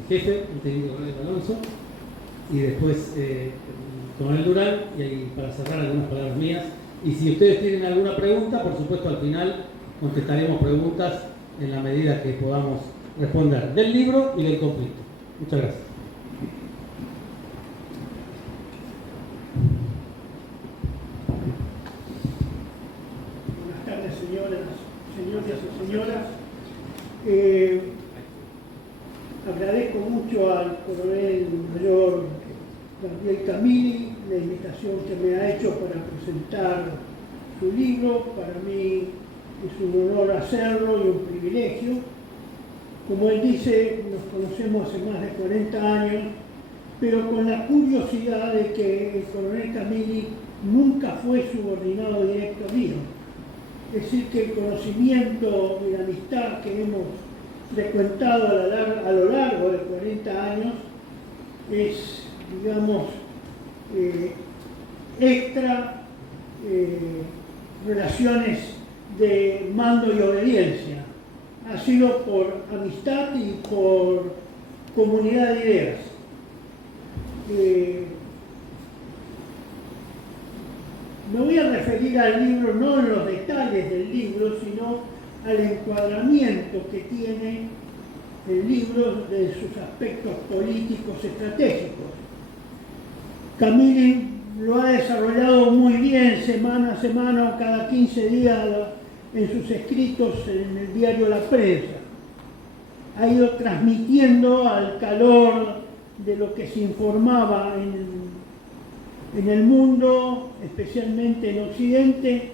el jefe, el teniente coronel Alonso, y después coronel Durán, y ahí para cerrar algunas palabras mías. Y si ustedes tienen alguna pregunta, por supuesto al final contestaremos preguntas en la medida que podamos responder del libro y del conflicto. Muchas gracias. Buenas tardes, señores y señoras. Agradezco mucho al coronel mayor Gabriel Camilli la invitación que me ha hecho para presentar su libro. Para mí es un honor hacerlo y un privilegio. Como él dice, nos conocemos hace más de 40 años, pero con la curiosidad de que el coronel Camilli nunca fue subordinado directo mío. Es decir, que el conocimiento y la amistad que hemos frecuentado a lo largo de 40 años es, digamos, extra relaciones de mando y obediencia. Ha sido por amistad y por comunidad de ideas. Me voy a referir al libro no en los detalles del libro, sino al encuadramiento que tiene el libro de sus aspectos políticos estratégicos. Camilli lo ha desarrollado muy bien semana a semana, cada 15 días en sus escritos en el diario La Prensa. Ha ido transmitiendo al calor de lo que se informaba en el mundo, especialmente en Occidente,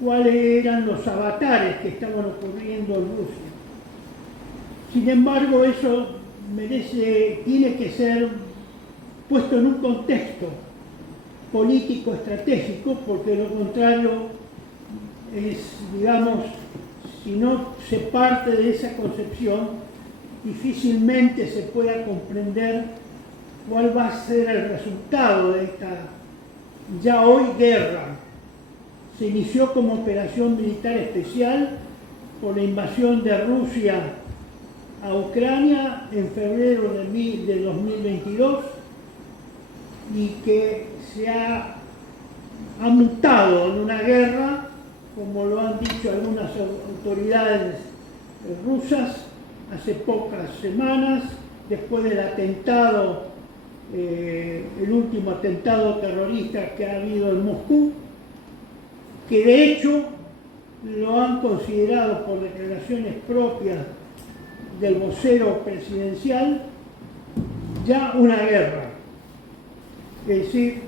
cuáles eran los avatares que estaban ocurriendo en Rusia. Sin embargo, eso tiene que ser puesto en un contexto político estratégico, porque de lo contrario es, digamos, si no se parte de esa concepción, difícilmente se pueda comprender cuál va a ser el resultado de esta ya hoy guerra. Se inició como operación militar especial por la invasión de Rusia a Ucrania en febrero de 2022 y que se ha mutado en una guerra, como lo han dicho algunas autoridades rusas hace pocas semanas, después del atentado, el último atentado terrorista que ha habido en Moscú, que de hecho lo han considerado por declaraciones propias del vocero presidencial ya una guerra. Es decir,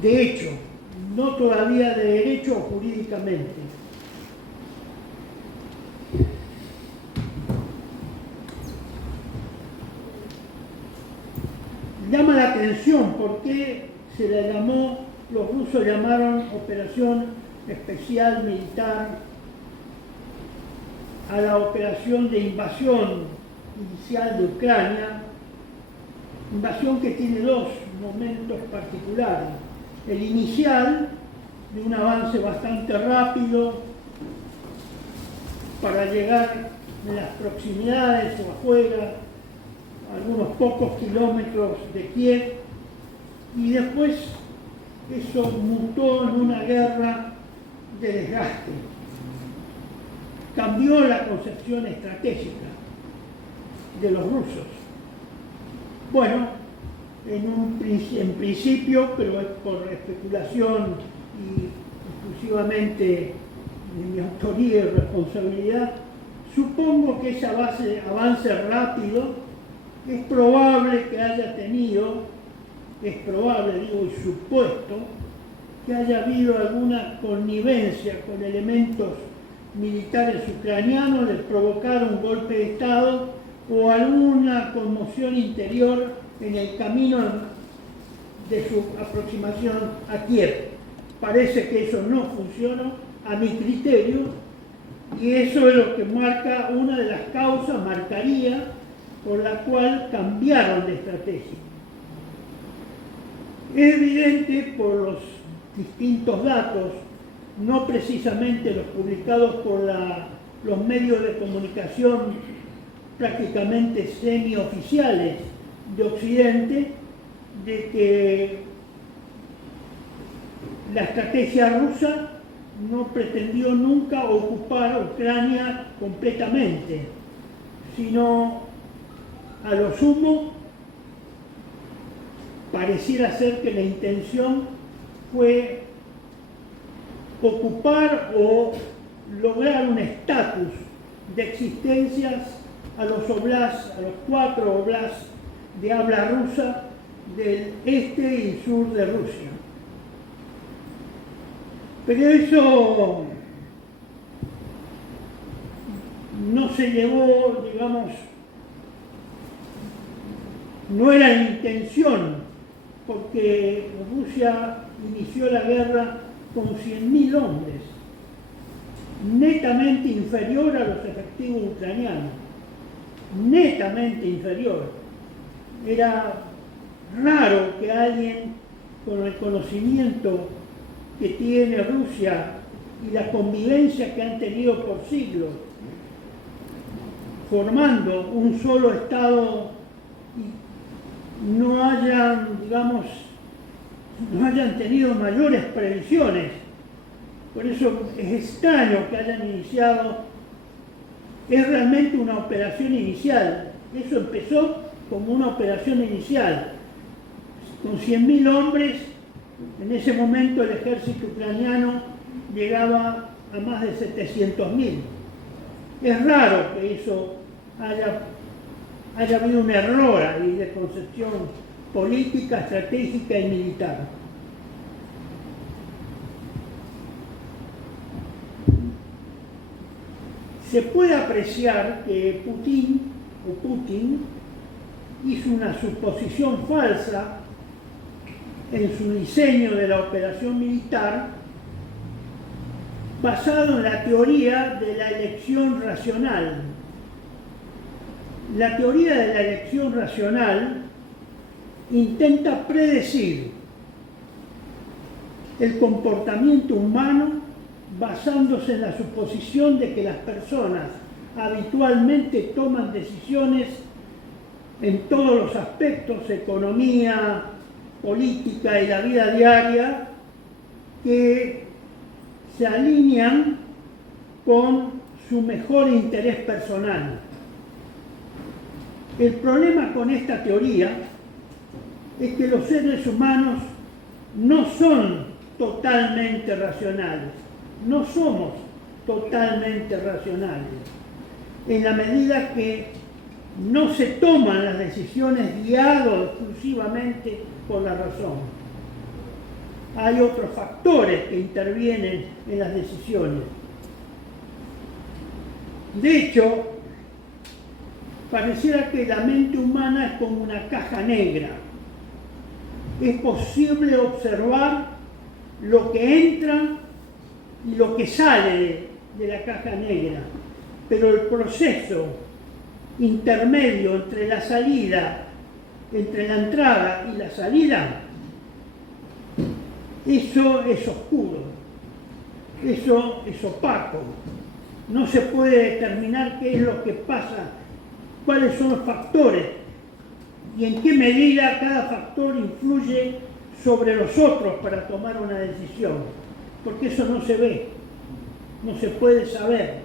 de hecho, no todavía de derecho o jurídicamente. Llama la atención por qué se la llamó, los rusos llamaron operación especial militar a la operación de invasión inicial de Ucrania, invasión que tiene dos momentos particulares. El inicial, de un avance bastante rápido para llegar en las proximidades o afuera, algunos pocos kilómetros de Kiev, y después eso mutó en una guerra de desgaste. Cambió la concepción estratégica de los rusos. Bueno, en principio, pero es por especulación y exclusivamente de mi autoría y responsabilidad, supongo que ese avance rápido es probable que haya tenido, es probable, digo, y supuesto, que haya habido alguna connivencia con elementos militares ucranianos de provocar un golpe de Estado o alguna conmoción interior en el camino de su aproximación a Kiev. Parece que eso no funcionó a mi criterio, y eso es lo que marca una de las causas, marcaría, por la cual cambiaron de estrategia. Es evidente por los distintos datos, no precisamente los publicados por los medios de comunicación prácticamente semioficiales de Occidente de que la estrategia rusa no pretendió nunca ocupar Ucrania completamente, sino a lo sumo pareciera ser que la intención fue ocupar o lograr un estatus de existencias a los oblasts, a los 4 oblasts de habla rusa del este y sur de Rusia. Pero eso no se llevó, digamos, no era la intención, porque Rusia inició la guerra con 100.000 hombres, netamente inferior a los efectivos ucranianos, netamente inferior. Era raro que alguien con el conocimiento que tiene Rusia y la convivencia que han tenido por siglos, formando un solo Estado, no hayan, digamos, no hayan tenido mayores previsiones. Por eso es extraño que hayan iniciado, es realmente una operación inicial. Eso empezó como una operación inicial, con 100.000 hombres. En ese momento el ejército ucraniano llegaba a más de 700.000. Es raro que eso haya habido un error ahí de concepción política, estratégica y militar. Se puede apreciar que Putin hizo una suposición falsa en su diseño de la operación militar, basado en la teoría de la elección racional. La teoría de la elección racional intenta predecir el comportamiento humano basándose en la suposición de que las personas habitualmente toman decisiones en todos los aspectos, economía, política y la vida diaria, que se alinean con su mejor interés personal. El problema con esta teoría es que los seres humanos no son totalmente racionales, no somos totalmente racionales, en la medida que no se toman las decisiones guiados exclusivamente por la razón. Hay otros factores que intervienen en las decisiones. De hecho, pareciera que la mente humana es como una caja negra. Es posible observar lo que entra y lo que sale de la caja negra, pero el proceso intermedio entre la salida, entre la entrada y la salida, eso es oscuro, eso es opaco. No se puede determinar qué es lo que pasa, cuáles son los factores y en qué medida cada factor influye sobre los otros para tomar una decisión, porque eso no se ve, no se puede saber.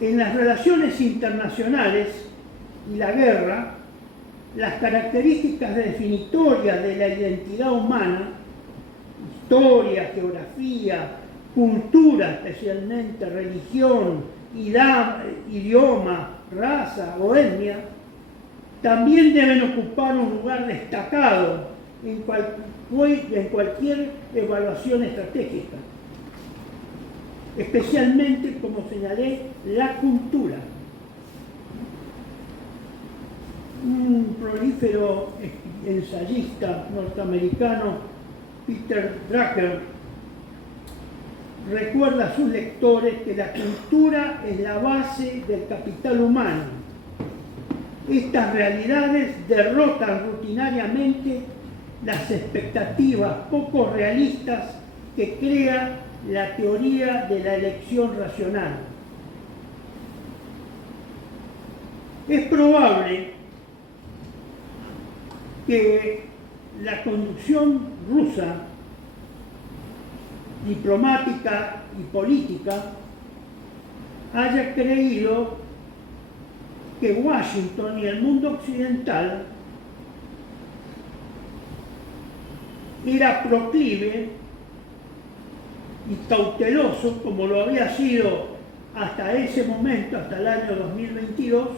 En las relaciones internacionales y la guerra, las características definitorias de la identidad humana, historia, geografía, cultura, especialmente religión, idioma, raza o etnia, también deben ocupar un lugar destacado en cualquier evaluación estratégica. Especialmente, como señalé, la cultura. Un prolífero ensayista norteamericano, Peter Drucker, recuerda a sus lectores que la cultura es la base del capital humano. Estas realidades derrotan rutinariamente las expectativas poco realistas que crea la teoría de la elección racional. Es probable que la conducción rusa, diplomática y política, haya creído que Washington y el mundo occidental era proclive y cauteloso, como lo había sido hasta ese momento, hasta el año 2022,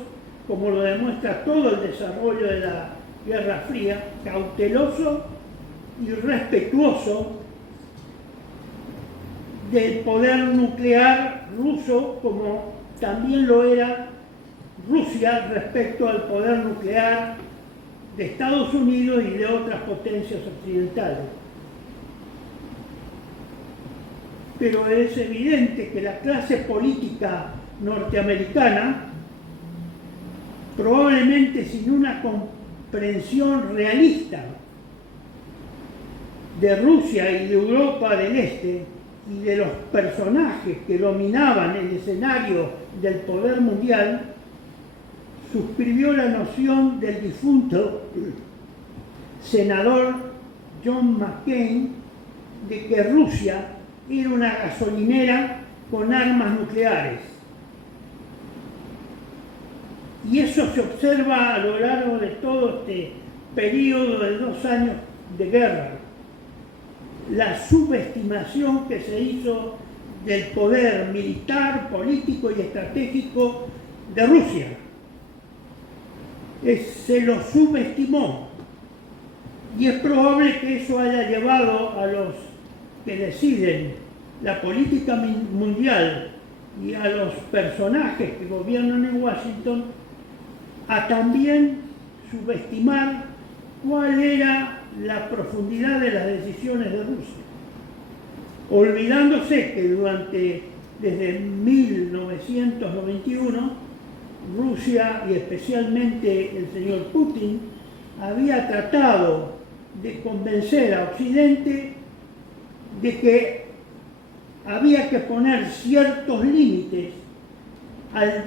como lo demuestra todo el desarrollo de la Guerra Fría, cauteloso y respetuoso del poder nuclear ruso, como también lo era Rusia respecto al poder nuclear de Estados Unidos y de otras potencias occidentales. Pero es evidente que la clase política norteamericana, probablemente sin una comprensión realista de Rusia y de Europa del Este y de los personajes que dominaban el escenario del poder mundial, suscribió la noción del difunto senador John McCain de que Rusia era una gasolinera con armas nucleares. Y eso se observa a lo largo de todo este periodo de 2 años de guerra. La subestimación que se hizo del poder militar, político y estratégico de Rusia. Se lo subestimó. Y es probable que eso haya llevado a los que deciden la política mundial y a los personajes que gobiernan en Washington a también subestimar cuál era la profundidad de las decisiones de Rusia, olvidándose que desde 1991 Rusia y especialmente el señor Putin había tratado de convencer a Occidente de que había que poner ciertos límites al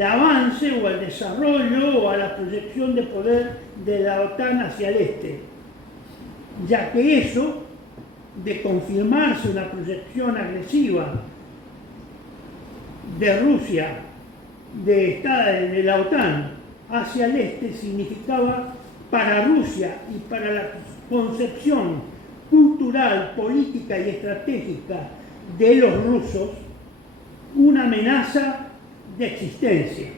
avance o al desarrollo o a la proyección de poder de la OTAN hacia el este, ya que eso, de confirmarse una proyección agresiva de Rusia, de la OTAN hacia el este, significaba para Rusia y para la concepción cultural, política y estratégica de los rusos una amenaza de existencia.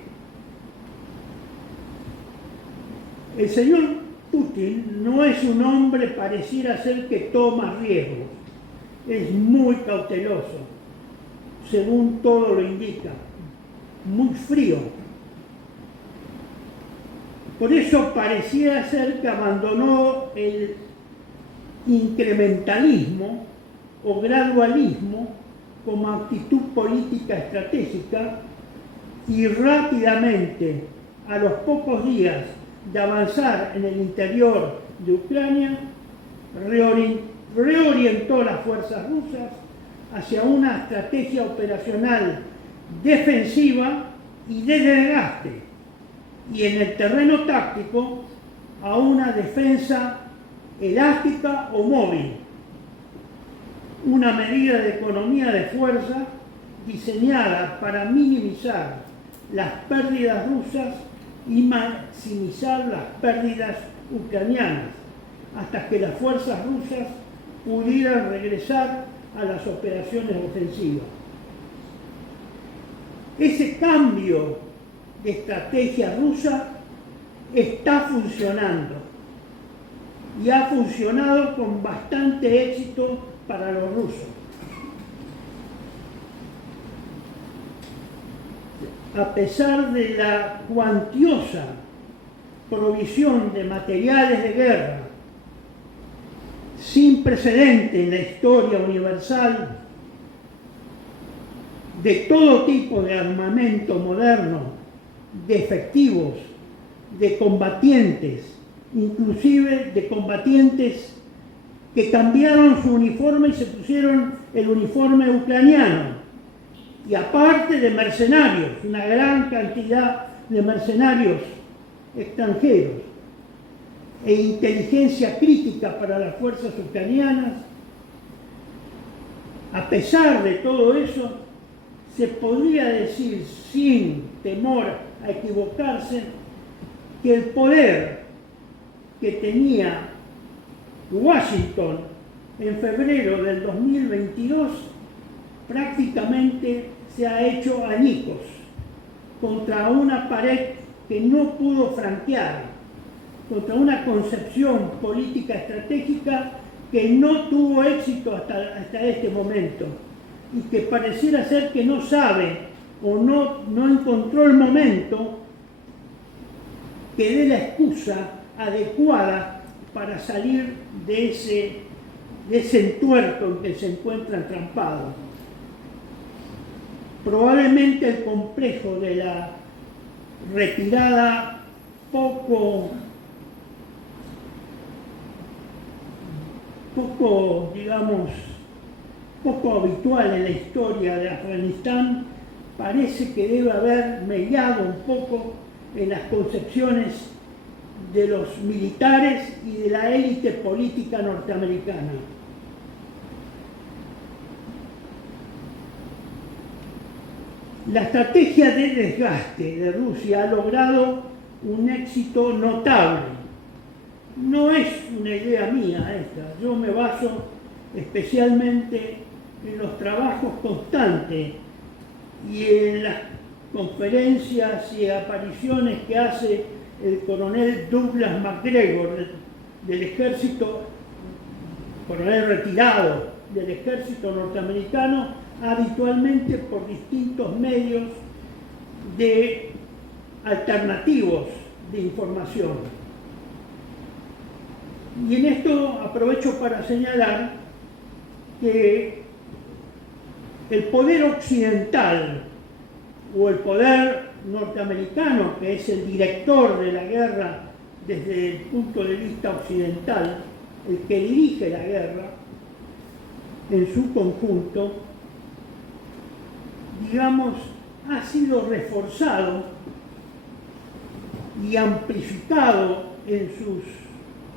El señor Putin no es un hombre, pareciera ser, que toma riesgos, es muy cauteloso, según todo lo indica, muy frío. Por eso pareciera ser que abandonó el incrementalismo o gradualismo como actitud política estratégica y rápidamente, a los pocos días de avanzar en el interior de Ucrania, reorientó las fuerzas rusas hacia una estrategia operacional defensiva y de desgaste, y en el terreno táctico a una defensa elástica o móvil, una medida de economía de fuerza diseñada para minimizar las pérdidas rusas y maximizar las pérdidas ucranianas, hasta que las fuerzas rusas pudieran regresar a las operaciones ofensivas. Ese cambio de estrategia rusa está funcionando y ha funcionado con bastante éxito para los rusos. A pesar de la cuantiosa provisión de materiales de guerra sin precedente en la historia universal, de todo tipo de armamento moderno, de efectivos, de combatientes, inclusive de combatientes que cambiaron su uniforme y se pusieron el uniforme ucraniano. Y aparte de mercenarios, una gran cantidad de mercenarios extranjeros e inteligencia crítica para las fuerzas ucranianas. A pesar de todo eso, se podría decir sin temor a equivocarse que el poder que tenía Washington en febrero del 2022 prácticamente se ha hecho añicos contra una pared que no pudo franquear, contra una concepción política estratégica que no tuvo éxito hasta este momento y que pareciera ser que no sabe o no encontró el momento que dé la excusa adecuada para salir de ese entuerto en que se encuentra entrampado. Probablemente el complejo de la retirada poco, digamos, poco habitual en la historia de Afganistán, parece que debe haber mellado un poco en las concepciones de los militares y de la élite política norteamericana. La estrategia de desgaste de Rusia ha logrado un éxito notable. No es una idea mía esta, yo me baso especialmente en los trabajos constantes y en las conferencias y apariciones que hace el coronel Douglas MacGregor del ejército, coronel retirado del ejército norteamericano, habitualmente por distintos medios alternativos de información. Y en esto aprovecho para señalar que el poder occidental o el poder norteamericano, que es el director de la guerra desde el punto de vista occidental, el que dirige la guerra en su conjunto, digamos, ha sido reforzado y amplificado en sus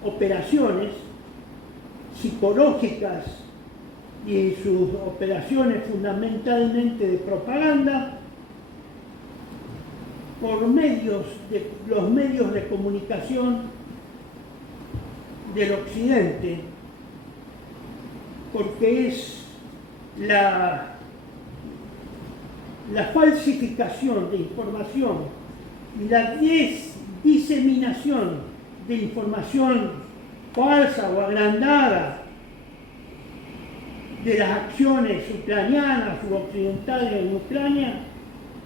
operaciones psicológicas y en sus operaciones fundamentalmente de propaganda por los medios de comunicación del Occidente, porque es la falsificación de información y la diseminación de información falsa o agrandada de las acciones ucranianas u occidentales en Ucrania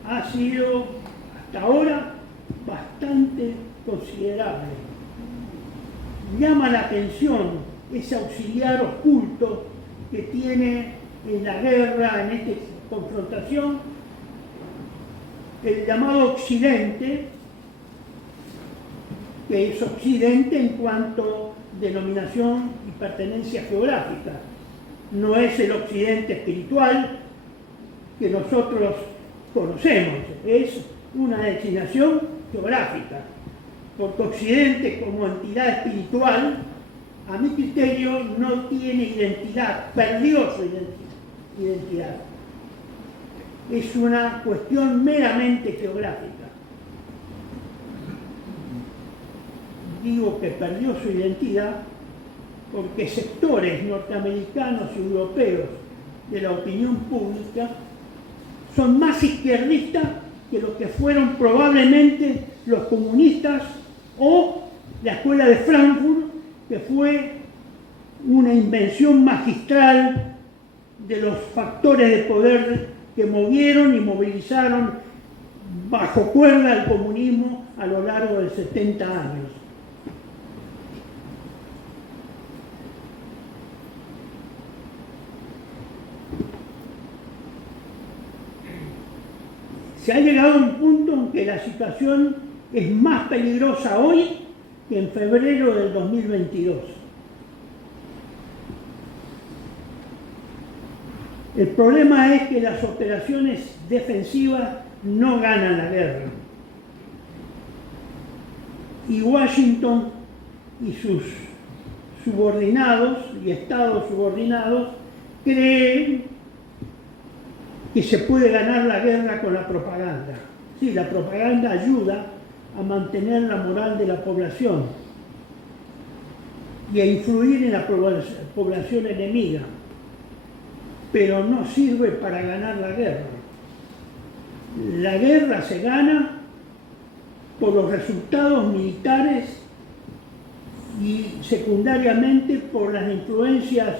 ha sido hasta ahora bastante considerable. Llama la atención ese auxiliar oculto que tiene en la guerra, en esta confrontación, el llamado Occidente, que es Occidente en cuanto a denominación y pertenencia geográfica. No es el Occidente espiritual que nosotros conocemos, es una designación geográfica, porque Occidente como entidad espiritual, a mi criterio, no tiene identidad, perdió su identidad. Es una cuestión meramente geográfica. Digo que perdió su identidad porque sectores norteamericanos y europeos de la opinión pública son más izquierdistas que lo que fueron probablemente los comunistas o la escuela de Frankfurt, que fue una invención magistral de los factores de poder que movieron y movilizaron bajo cuerda el comunismo a lo largo de 70 años. Se ha llegado a un punto en que la situación es más peligrosa hoy que en febrero del 2022. El problema es que las operaciones defensivas no ganan la guerra. Y Washington y sus subordinados y estados subordinados creen que se puede ganar la guerra con la propaganda. Sí, la propaganda ayuda a mantener la moral de la población y a influir en la población enemiga, pero no sirve para ganar la guerra. La guerra se gana por los resultados militares y secundariamente por las influencias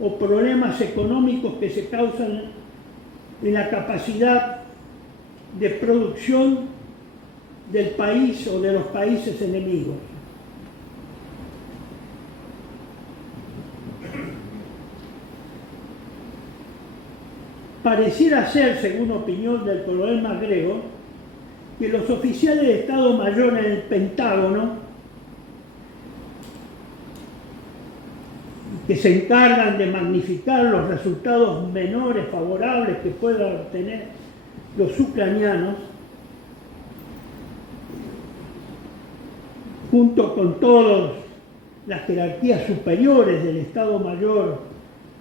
o problemas económicos que se causan en la capacidad de producción del país o de los países enemigos. Pareciera ser, según opinión del coronel MacGregor, que los oficiales de Estado Mayor en el Pentágono, que se encargan de magnificar los resultados menores favorables que puedan obtener los ucranianos, junto con todas las jerarquías superiores del Estado Mayor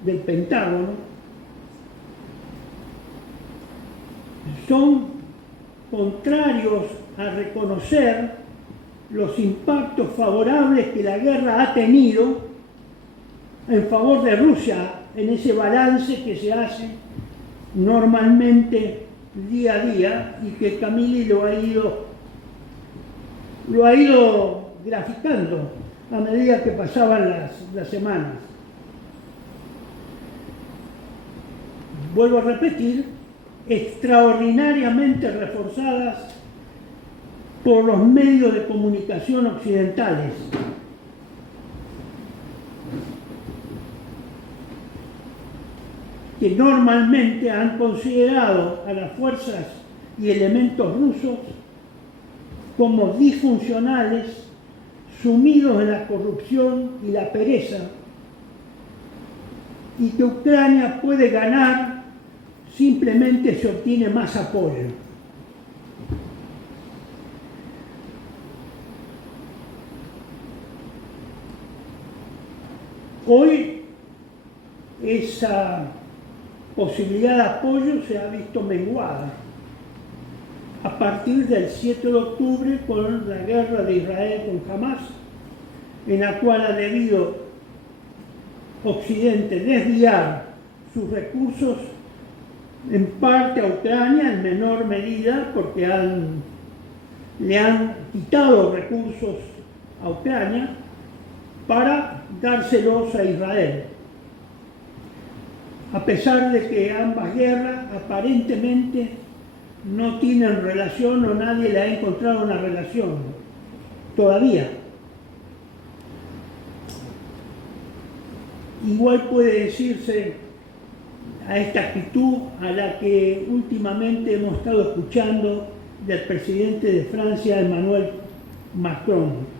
del Pentágono, son contrarios a reconocer los impactos favorables que la guerra ha tenido en favor de Rusia en ese balance que se hace normalmente día a día y que Camilli lo ha ido graficando a medida que pasaban las semanas. Vuelvo a repetir, extraordinariamente reforzadas por los medios de comunicación occidentales. Que normalmente han considerado a las fuerzas y elementos rusos como disfuncionales, sumidos en la corrupción y la pereza, y que Ucrania puede ganar simplemente si obtiene más apoyo. Hoy esa posibilidad de apoyo se ha visto menguada a partir del 7 de octubre con la guerra de Israel con Hamas, en la cual ha debido Occidente desviar sus recursos en parte a Ucrania, en menor medida porque le han quitado recursos a Ucrania para dárselos a Israel. A pesar de que ambas guerras aparentemente no tienen relación o nadie le ha encontrado una relación todavía. Igual puede decirse a esta actitud a la que últimamente hemos estado escuchando del presidente de Francia, Emmanuel Macron.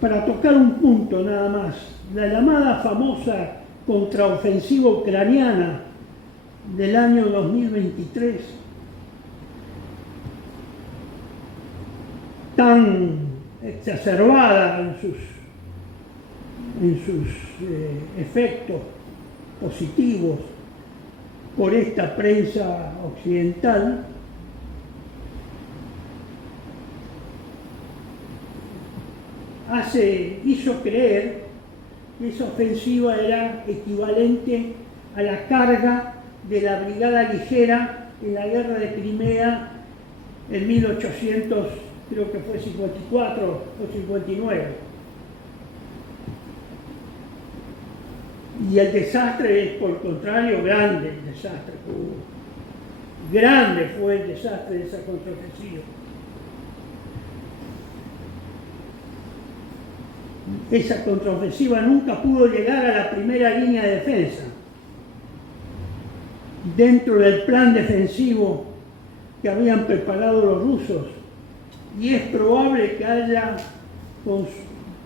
Para tocar un punto nada más, la llamada famosa contraofensiva ucraniana del año 2023, tan exacerbada en sus efectos positivos por esta prensa occidental, hizo creer que esa ofensiva era equivalente a la carga de la brigada ligera en la guerra de Crimea en 1800, creo que fue 54 o 59. Y el desastre es, por el contrario, grande el desastre. Grande fue el desastre de esa contraofensiva. Esa contraofensiva nunca pudo llegar a la primera línea de defensa, dentro del plan defensivo que habían preparado los rusos, y es probable que haya con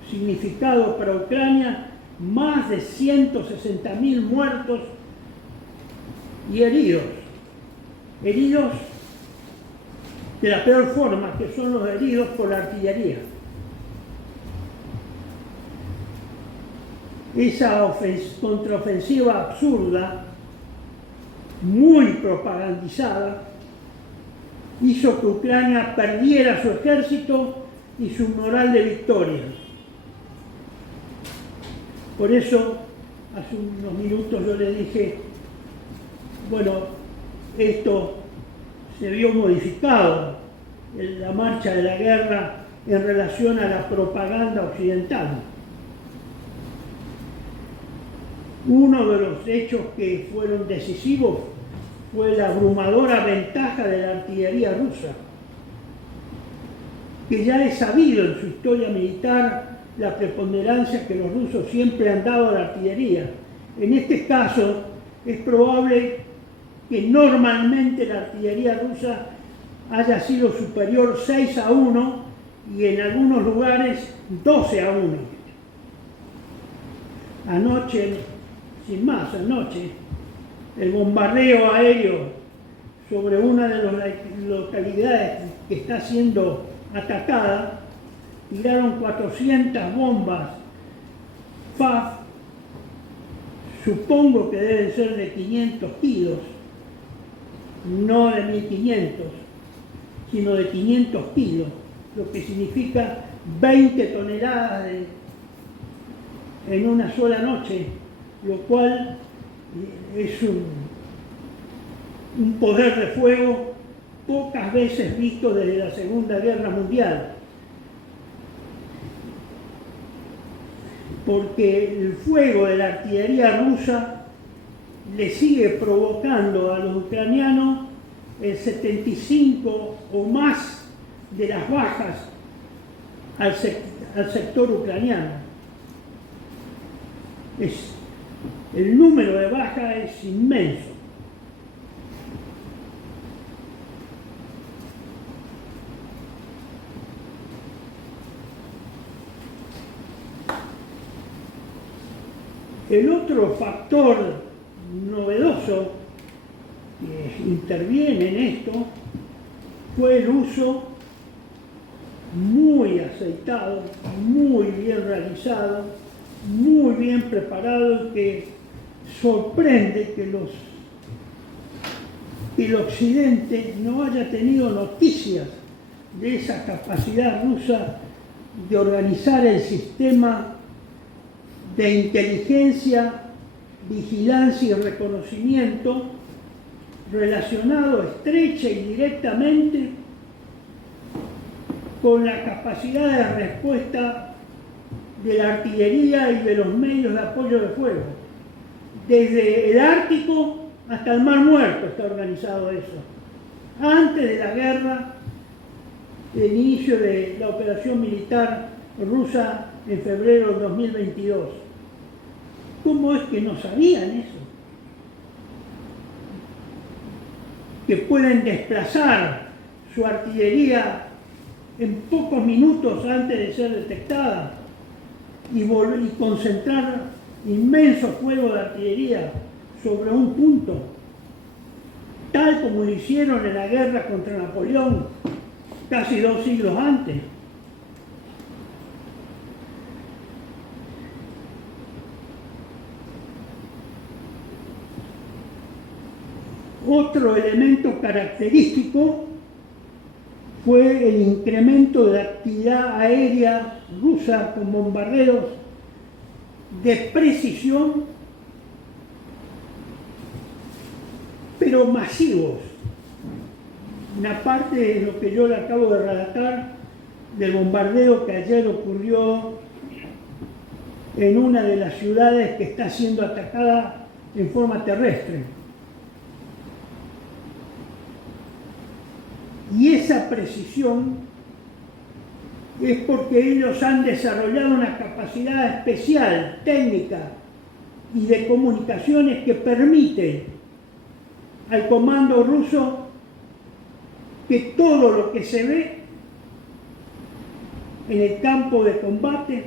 significado para Ucrania más de 160.000 muertos y heridos de la peor forma, que son los heridos por la artillería. Esa contraofensiva absurda, muy propagandizada, hizo que Ucrania perdiera su ejército y su moral de victoria. Por eso, hace unos minutos yo le dije, bueno, esto se vio modificado en la marcha de la guerra en relación a la propaganda occidental. Uno de los hechos que fueron decisivos fue la abrumadora ventaja de la artillería rusa, que ya es sabido en su historia militar la preponderancia que los rusos siempre han dado a la artillería. En este caso, es probable que normalmente la artillería rusa haya sido superior 6-1 y en algunos lugares 12-1. Anoche, anoche, el bombardeo aéreo sobre una de las localidades que está siendo atacada, tiraron 400 bombas FAF, supongo que deben ser de 500 kilos, no de 1500, sino de 500 kilos, lo que significa 20 toneladas en una sola noche, lo cual es un poder de fuego pocas veces visto desde la Segunda Guerra Mundial. Porque el fuego de la artillería rusa le sigue provocando a los ucranianos el 75 o más de las bajas al sector ucraniano. El número de bajas es inmenso. El otro factor novedoso que interviene en esto fue el uso muy aceitado, muy bien realizado, muy bien preparado, que sorprende que el Occidente no haya tenido noticias de esa capacidad rusa de organizar el sistema de inteligencia, vigilancia y reconocimiento relacionado estrecha y directamente con la capacidad de respuesta de la artillería y de los medios de apoyo de fuego. Desde el Ártico hasta el Mar Muerto está organizado eso. Antes de la guerra, el inicio de la operación militar rusa en febrero de 2022. ¿Cómo es que no sabían eso? Que pueden desplazar su artillería en pocos minutos antes de ser detectada y concentrar inmenso fuego de artillería sobre un punto, tal como lo hicieron en la guerra contra Napoleón casi 2 siglos antes. Otro elemento característico fue el incremento de la actividad aérea rusa con bombardeos de precisión, pero masivos. Una parte de lo que yo le acabo de relatar del bombardeo que ayer ocurrió en una de las ciudades que está siendo atacada en forma terrestre. Y esa precisión es porque ellos han desarrollado una capacidad especial, técnica y de comunicaciones que permite al comando ruso que todo lo que se ve en el campo de combate,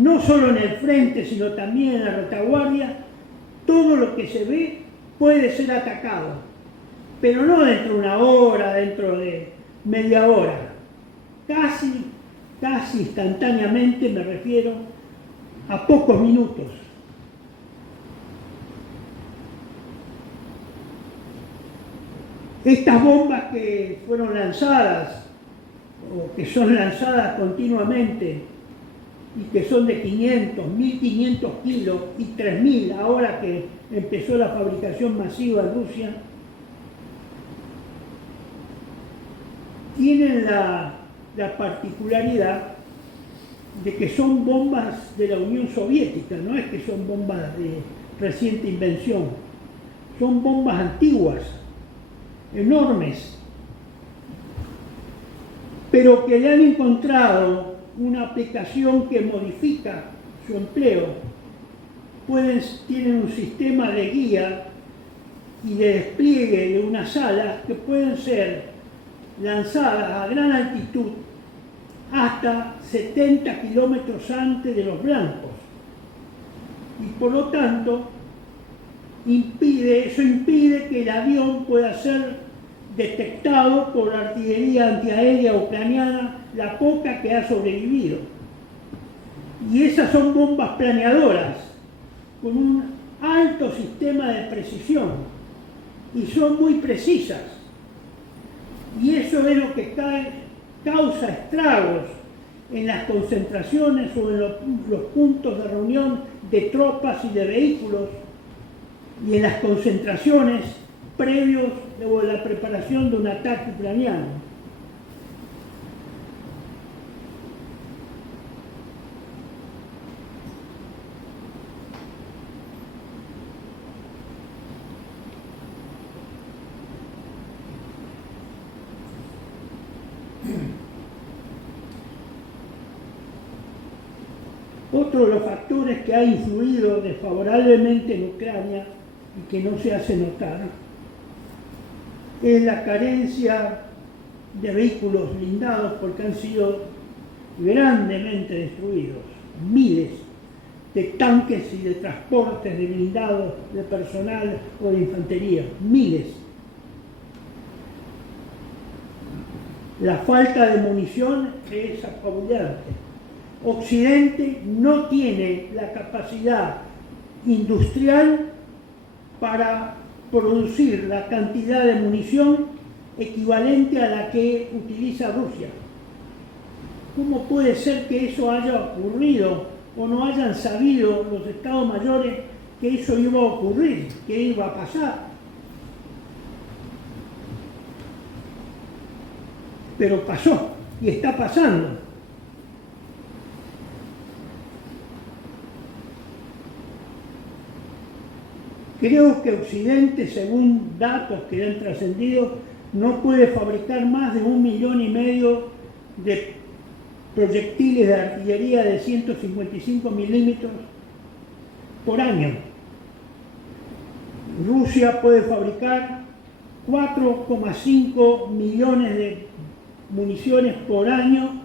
no solo en el frente, sino también en la retaguardia, todo lo que se ve puede ser atacado, pero no dentro de una hora, dentro de media hora, casi instantáneamente, me refiero a pocos minutos. Estas bombas que fueron lanzadas, o que son lanzadas continuamente, y que son de 500, 1500 kilos y 3000, ahora que empezó la fabricación masiva en Rusia, tienen la particularidad de que son bombas de la Unión Soviética, no es que son bombas de reciente invención, son bombas antiguas, enormes, pero que le han encontrado una aplicación que modifica su empleo. Tienen un sistema de guía y de despliegue de unas alas que pueden ser lanzadas a gran altitud hasta 70 kilómetros antes de los blancos. Y por lo tanto, eso impide que el avión pueda ser detectado por la artillería antiaérea ucraniana, la poca que ha sobrevivido. Y esas son bombas planeadoras, con un alto sistema de precisión, y son muy precisas. Y eso es lo que causa estragos en las concentraciones o en los puntos de reunión de tropas y de vehículos, y en las concentraciones previos a la preparación de un ataque ucraniano. Otro de los factores que ha influido desfavorablemente en Ucrania y que no se hace notar es la carencia de vehículos blindados, porque han sido grandemente destruidos. Miles de tanques y de transportes de blindados de personal o de infantería, miles. La falta de munición es apabullante. Occidente no tiene la capacidad industrial para producir la cantidad de munición equivalente a la que utiliza Rusia. ¿Cómo puede ser que eso haya ocurrido o no hayan sabido los estados mayores que eso iba a ocurrir, que iba a pasar? Pero pasó y está pasando. Creo que Occidente, según datos que han trascendido, no puede fabricar más de 1,5 millones de proyectiles de artillería de 155 milímetros por año. Rusia puede fabricar 4,5 millones de municiones por año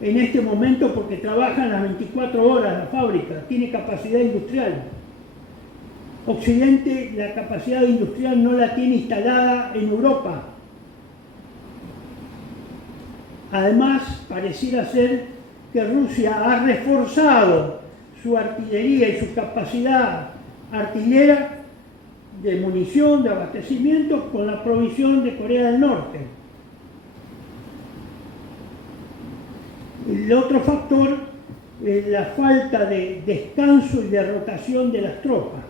en este momento, porque trabajan las 24 horas la fábrica, tiene capacidad industrial. Occidente la capacidad industrial no la tiene instalada en Europa. Además, pareciera ser que Rusia ha reforzado su artillería y su capacidad artillera de munición, de abastecimiento, con la provisión de Corea del Norte. El otro factor es la falta de descanso y de rotación de las tropas.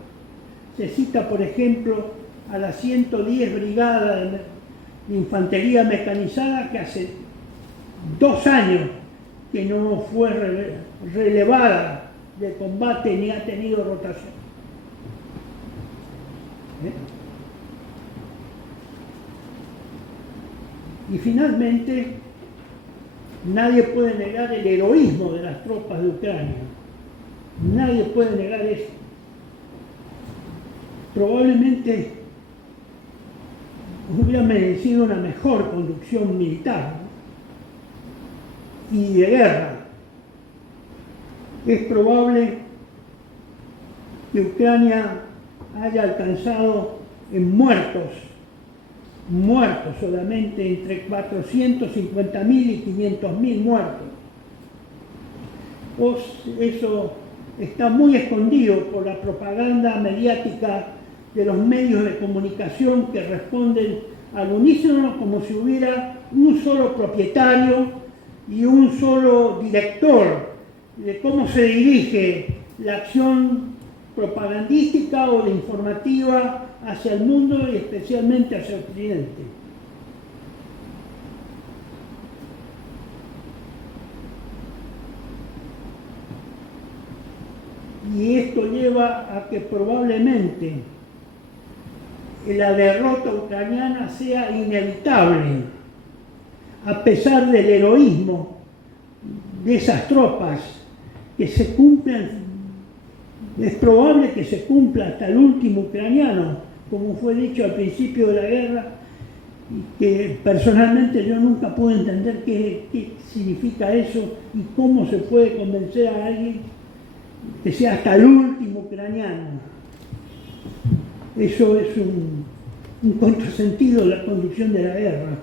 Se cita, por ejemplo, a la 110 Brigada de Infantería Mecanizada, que hace 2 años que no fue relevada de combate ni ha tenido rotación. Y finalmente, nadie puede negar el heroísmo de las tropas de Ucrania. Nadie puede negar eso. probablemente hubiera merecido una mejor conducción militar, ¿no? Y de guerra. Es probable que Ucrania haya alcanzado en muertos solamente entre 450.000 y 500.000 muertos. Pues eso está muy escondido por la propaganda mediática de los medios de comunicación que responden al unísono como si hubiera un solo propietario y un solo director de cómo se dirige la acción propagandística o de informativa hacia el mundo y especialmente hacia Occidente. Y esto lleva a que probablemente la derrota ucraniana sea inevitable, a pesar del heroísmo de esas tropas que se cumplen. Es probable que se cumpla hasta el último ucraniano, como fue dicho al principio de la guerra, y que personalmente yo nunca pude entender qué significa eso y cómo se puede convencer a alguien que sea hasta el último ucraniano. Eso es un contrasentido de la conducción de la guerra.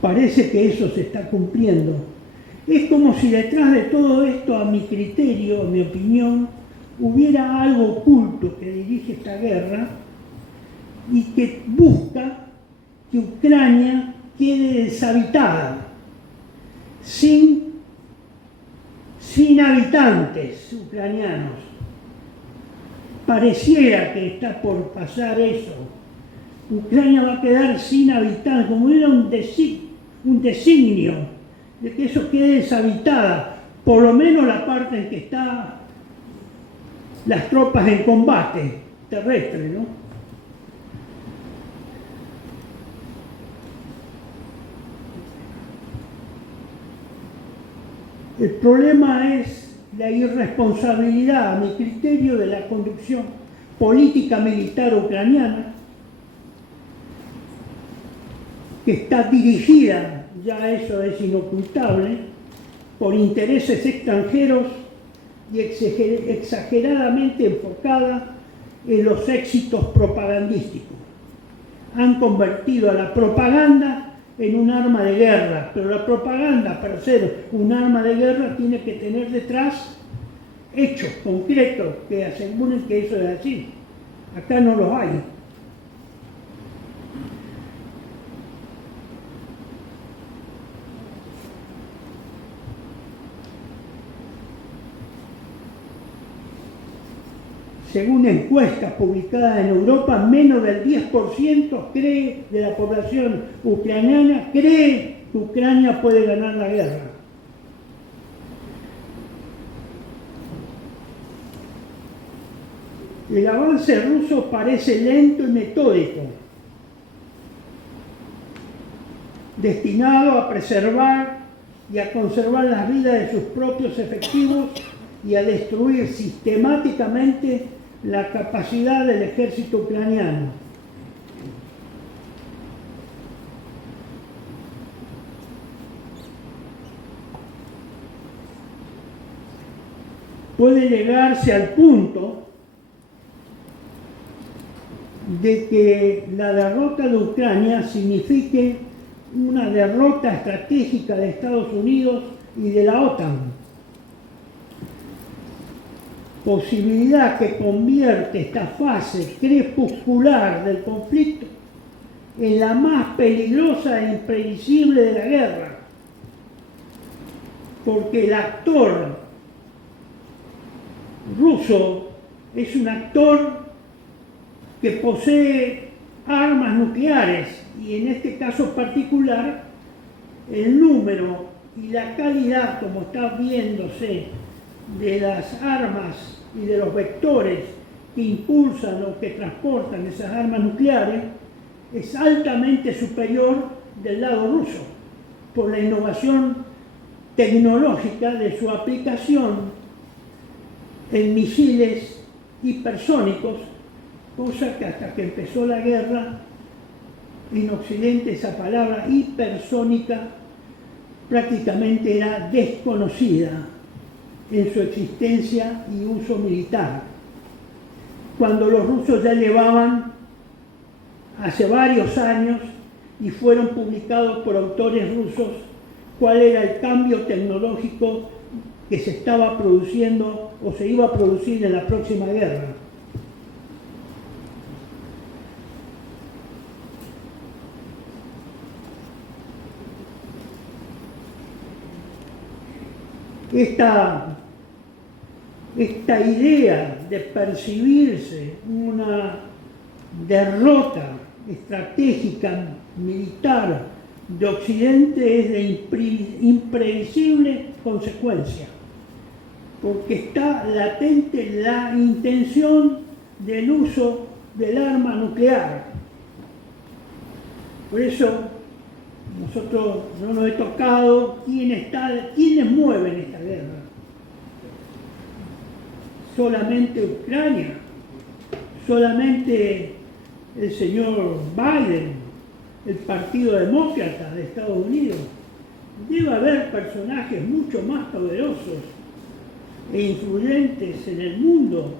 Parece que eso se está cumpliendo. Es como si detrás de todo esto, a mi criterio, a mi opinión, hubiera algo oculto que dirige esta guerra y que busca que Ucrania quede deshabitada, sin habitantes ucranianos. Pareciera que está por pasar eso. Ucrania va a quedar sin habitantes, como era un designio de que eso quede deshabitada, por lo menos la parte en que están las tropas en combate terrestre, ¿no? El problema es la irresponsabilidad, a mi criterio, de la conducción política militar ucraniana, que está dirigida, ya eso es inocultable, por intereses extranjeros y exageradamente enfocada en los éxitos propagandísticos. Han convertido a la propaganda en un arma de guerra, pero la propaganda, para ser un arma de guerra, tiene que tener detrás hechos concretos que aseguren que eso es así. Acá no los hay. Según encuestas publicadas en Europa, menos del 10% de la población ucraniana cree que Ucrania puede ganar la guerra. El avance ruso parece lento y metódico, destinado a preservar y a conservar las vidas de sus propios efectivos y a destruir sistemáticamente la capacidad del ejército ucraniano. Puede llegarse al punto de que la derrota de Ucrania signifique una derrota estratégica de Estados Unidos y de la OTAN. Posibilidad que convierte esta fase crepuscular del conflicto en la más peligrosa e imprevisible de la guerra, porque el actor ruso es un actor que posee armas nucleares y en este caso particular el número y la calidad, como está viéndose, de las armas y de los vectores que impulsan o que transportan esas armas nucleares es altamente superior del lado ruso por la innovación tecnológica de su aplicación en misiles hipersónicos, cosa que hasta que empezó la guerra, en Occidente esa palabra hipersónica prácticamente era desconocida en su existencia y uso militar. Cuando los rusos ya llevaban hace varios años y fueron publicados por autores rusos cuál era el cambio tecnológico que se estaba produciendo o se iba a producir en la próxima guerra. Esta idea de percibirse una derrota estratégica militar de Occidente es de imprevisible consecuencia, porque está latente la intención del uso del arma nuclear. Por eso nosotros no nos he tocado quiénes mueven esta guerra. Solamente Ucrania, solamente el señor Biden, el Partido Demócrata de Estados Unidos. Debe haber personajes mucho más poderosos e influyentes en el mundo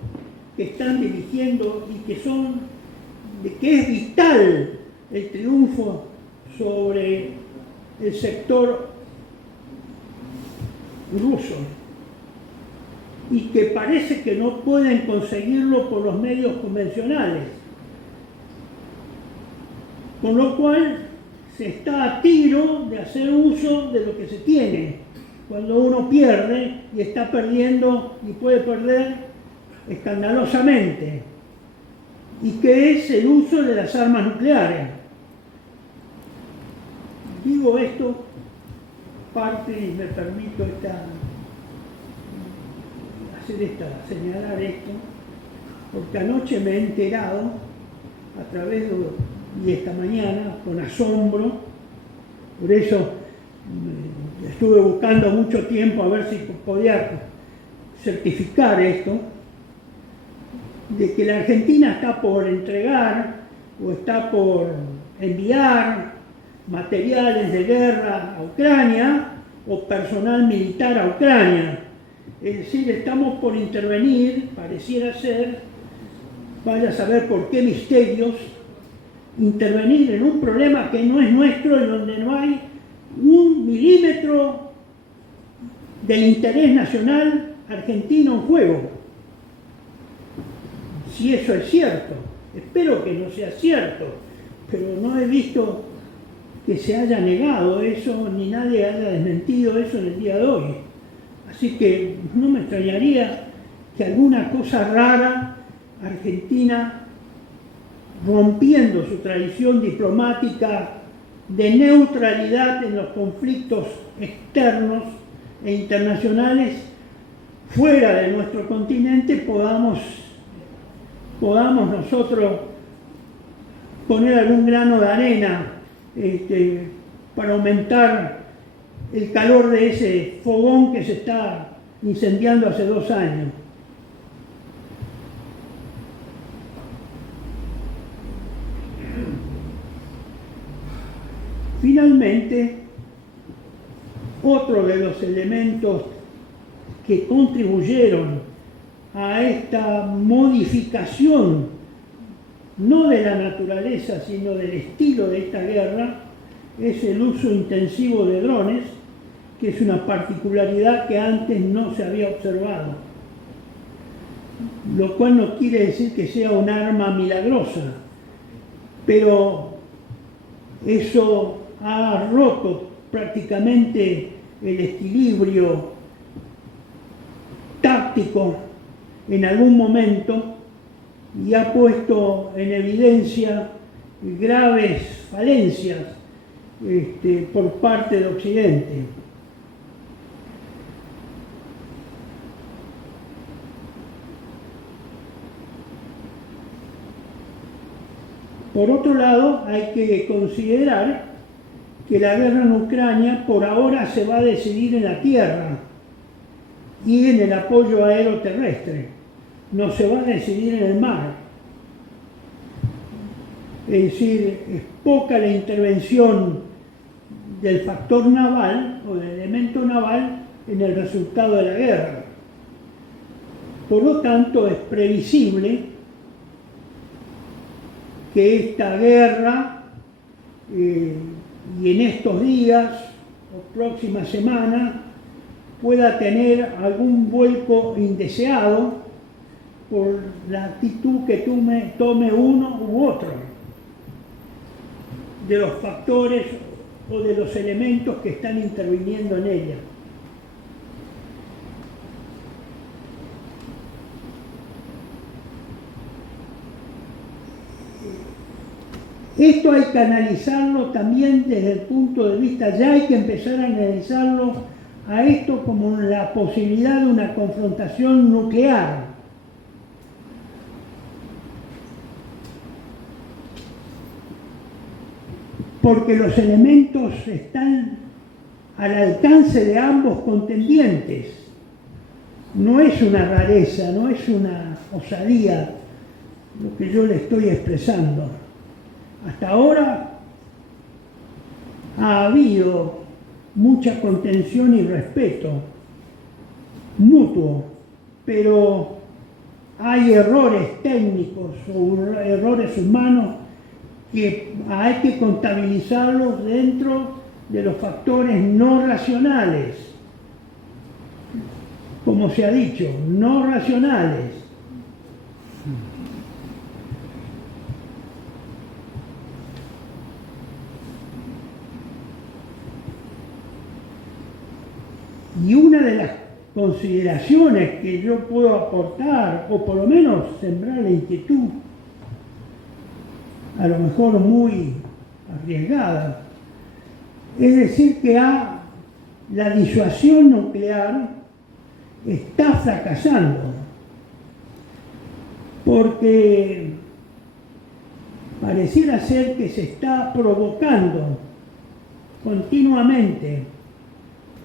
que están dirigiendo y que es vital el triunfo sobre el sector ruso y que parece que no pueden conseguirlo por los medios convencionales, con lo cual se está a tiro de hacer uso de lo que se tiene. Cuando uno pierde y está perdiendo y puede perder escandalosamente, y que es el uso de las armas nucleares. Digo esto parte y me permito señalar esto, porque anoche me he enterado a través y esta mañana con asombro, por eso estuve buscando mucho tiempo a ver si podía certificar esto, de que la Argentina está por entregar o está por enviar materiales de guerra a Ucrania o personal militar a Ucrania. Es decir, estamos por intervenir, pareciera ser, vaya a saber por qué misterios, intervenir en un problema que no es nuestro, en donde no hay un milímetro del interés nacional argentino en juego. Si eso es cierto, espero que no sea cierto, pero no he visto que se haya negado eso, ni nadie haya desmentido eso en el día de hoy. Así que no me extrañaría que alguna cosa rara, Argentina, rompiendo su tradición diplomática de neutralidad en los conflictos externos e internacionales, fuera de nuestro continente, podamos nosotros poner algún grano de arena para aumentar el calor de ese fogón que se está incendiando hace 2 años. Finalmente, otro de los elementos que contribuyeron a esta modificación, no de la naturaleza, sino del estilo de esta guerra, es el uso intensivo de drones, que es una particularidad que antes no se había observado. Lo cual no quiere decir que sea un arma milagrosa, pero eso ha roto prácticamente el equilibrio táctico en algún momento y ha puesto en evidencia graves falencias por parte de Occidente. Por otro lado, hay que considerar que la guerra en Ucrania por ahora se va a decidir en la tierra y en el apoyo aeroterrestre. no se va a decidir en el mar. Es decir, es poca la intervención del factor naval o del elemento naval en el resultado de la guerra. Por lo tanto, es previsible que esta guerra y en estos días o próximas semanas pueda tener algún vuelco indeseado por la actitud que tome uno u otro de los factores o de los elementos que están interviniendo en ella. Esto hay que analizarlo también desde el punto de vista, ya hay que empezar a analizarlo a esto como la posibilidad de una confrontación nuclear. Porque los elementos están al alcance de ambos contendientes. No es una rareza, no es una osadía lo que yo le estoy expresando. Hasta ahora ha habido mucha contención y respeto mutuo, pero hay errores técnicos o errores humanos que hay que contabilizarlos dentro de los factores no racionales, como se ha dicho, no racionales. Y una de las consideraciones que yo puedo aportar, o por lo menos sembrar la inquietud, a lo mejor muy arriesgada, es decir que la disuasión nuclear está fracasando, porque pareciera ser que se está provocando continuamente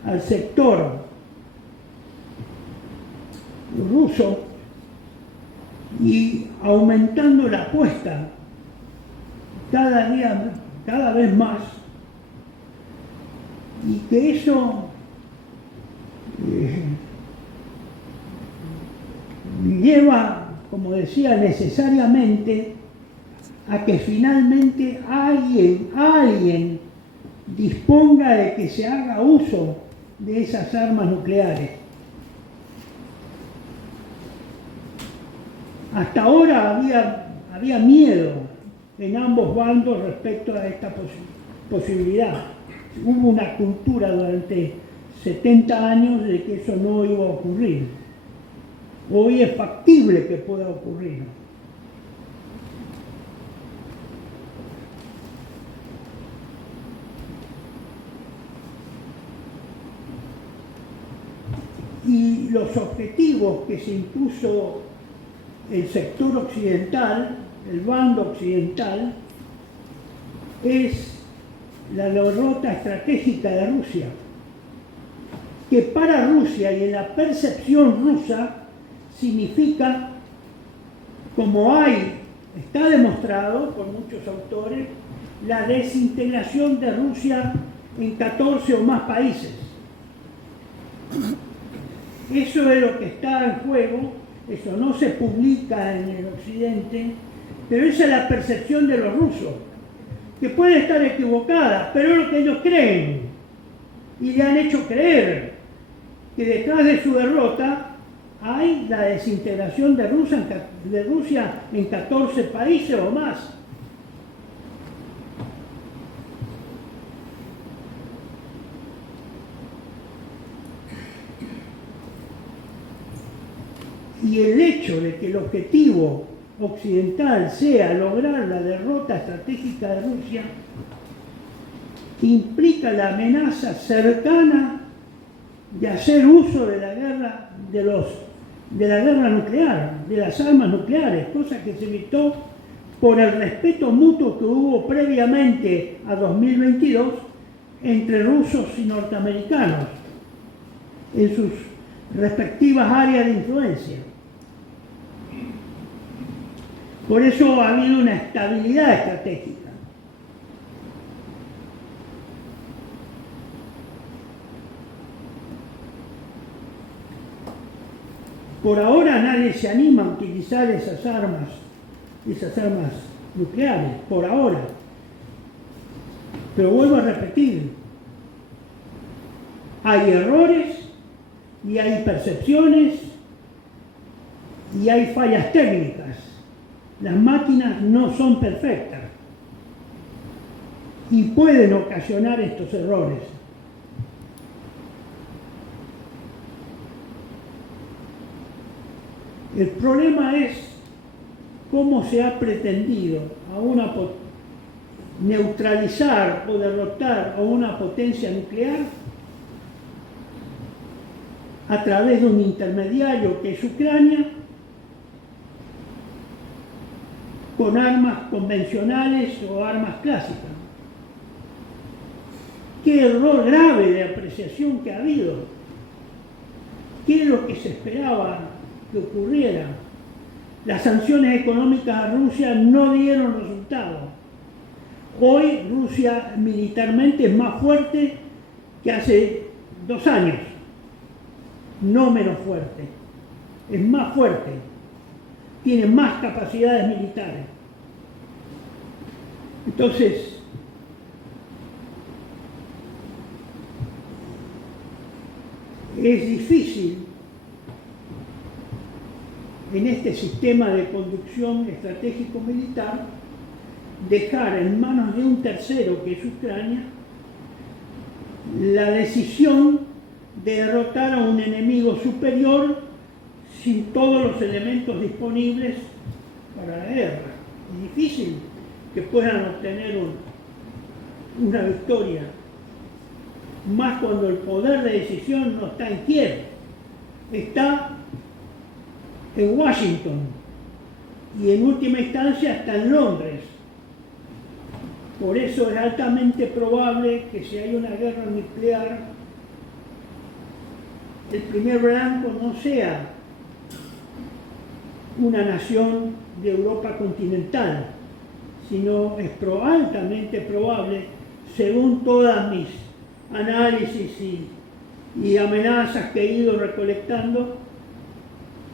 al sector ruso y aumentando la apuesta cada vez más, y que eso lleva, como decía, necesariamente a que finalmente alguien disponga de que se haga uso de esas armas nucleares. Hasta ahora había miedo en ambos bandos respecto a esta posibilidad. Hubo una cultura durante 70 años de que eso no iba a ocurrir. Hoy es factible que pueda ocurrir. Y los objetivos que se impuso el sector occidental, el bando occidental, es la derrota estratégica de Rusia, que para Rusia y en la percepción rusa significa, como está demostrado por muchos autores, la desintegración de Rusia en 14 o más países. Eso es lo que está en juego, eso no se publica en el occidente, pero esa es la percepción de los rusos, que puede estar equivocada, pero es lo que ellos creen, y le han hecho creer que detrás de su derrota hay la desintegración de Rusia en 14 países o más. Y el hecho de que el objetivo occidental sea lograr la derrota estratégica de Rusia implica la amenaza cercana de hacer uso de la guerra nuclear, de las armas nucleares, cosa que se evitó por el respeto mutuo que hubo previamente a 2022 entre rusos y Por eso ha habido una estabilidad estratégica. Por ahora nadie se anima a utilizar esas armas nucleares, por ahora. Pero vuelvo a repetir, hay errores y hay percepciones y hay fallas técnicas. Las máquinas no son perfectas y pueden ocasionar estos errores. El problema es cómo se ha pretendido neutralizar o derrotar a una potencia nuclear a través de un intermediario que es Ucrania, con armas convencionales o armas clásicas. Qué error grave de apreciación que ha habido. ¿Qué es lo que se esperaba que ocurriera? Las sanciones económicas a Rusia no dieron resultado. Hoy Rusia militarmente es más fuerte que hace 2 años, no menos fuerte, es más fuerte, tiene más capacidades militares. Entonces, es difícil en este sistema de conducción estratégico militar dejar en manos de un tercero, que es Ucrania, la decisión de derrotar a un enemigo superior sin todos los elementos disponibles para la guerra. Es difícil que puedan obtener una victoria, más cuando el poder de decisión no está en Kiev, está en Washington y en última instancia está en Londres. Por eso es altamente probable que si hay una guerra nuclear, el primer blanco no sea una nación de Europa continental, sino es altamente probable, según todas mis análisis y amenazas que he ido recolectando,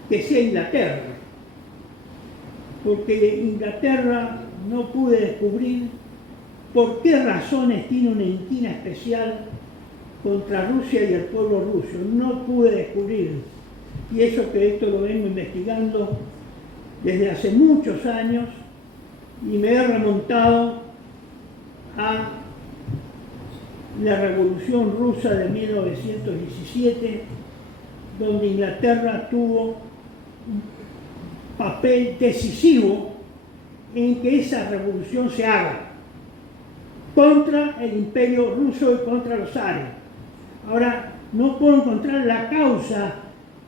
que sea Inglaterra. Porque Inglaterra no pude descubrir por qué razones tiene una inquina especial contra Rusia y el pueblo ruso. No pude descubrir. Y eso que esto lo vengo investigando desde hace muchos años y me he remontado a la Revolución Rusa de 1917, donde Inglaterra tuvo un papel decisivo en que esa revolución se haga contra el imperio ruso y contra los zares. Ahora, no puedo encontrar la causa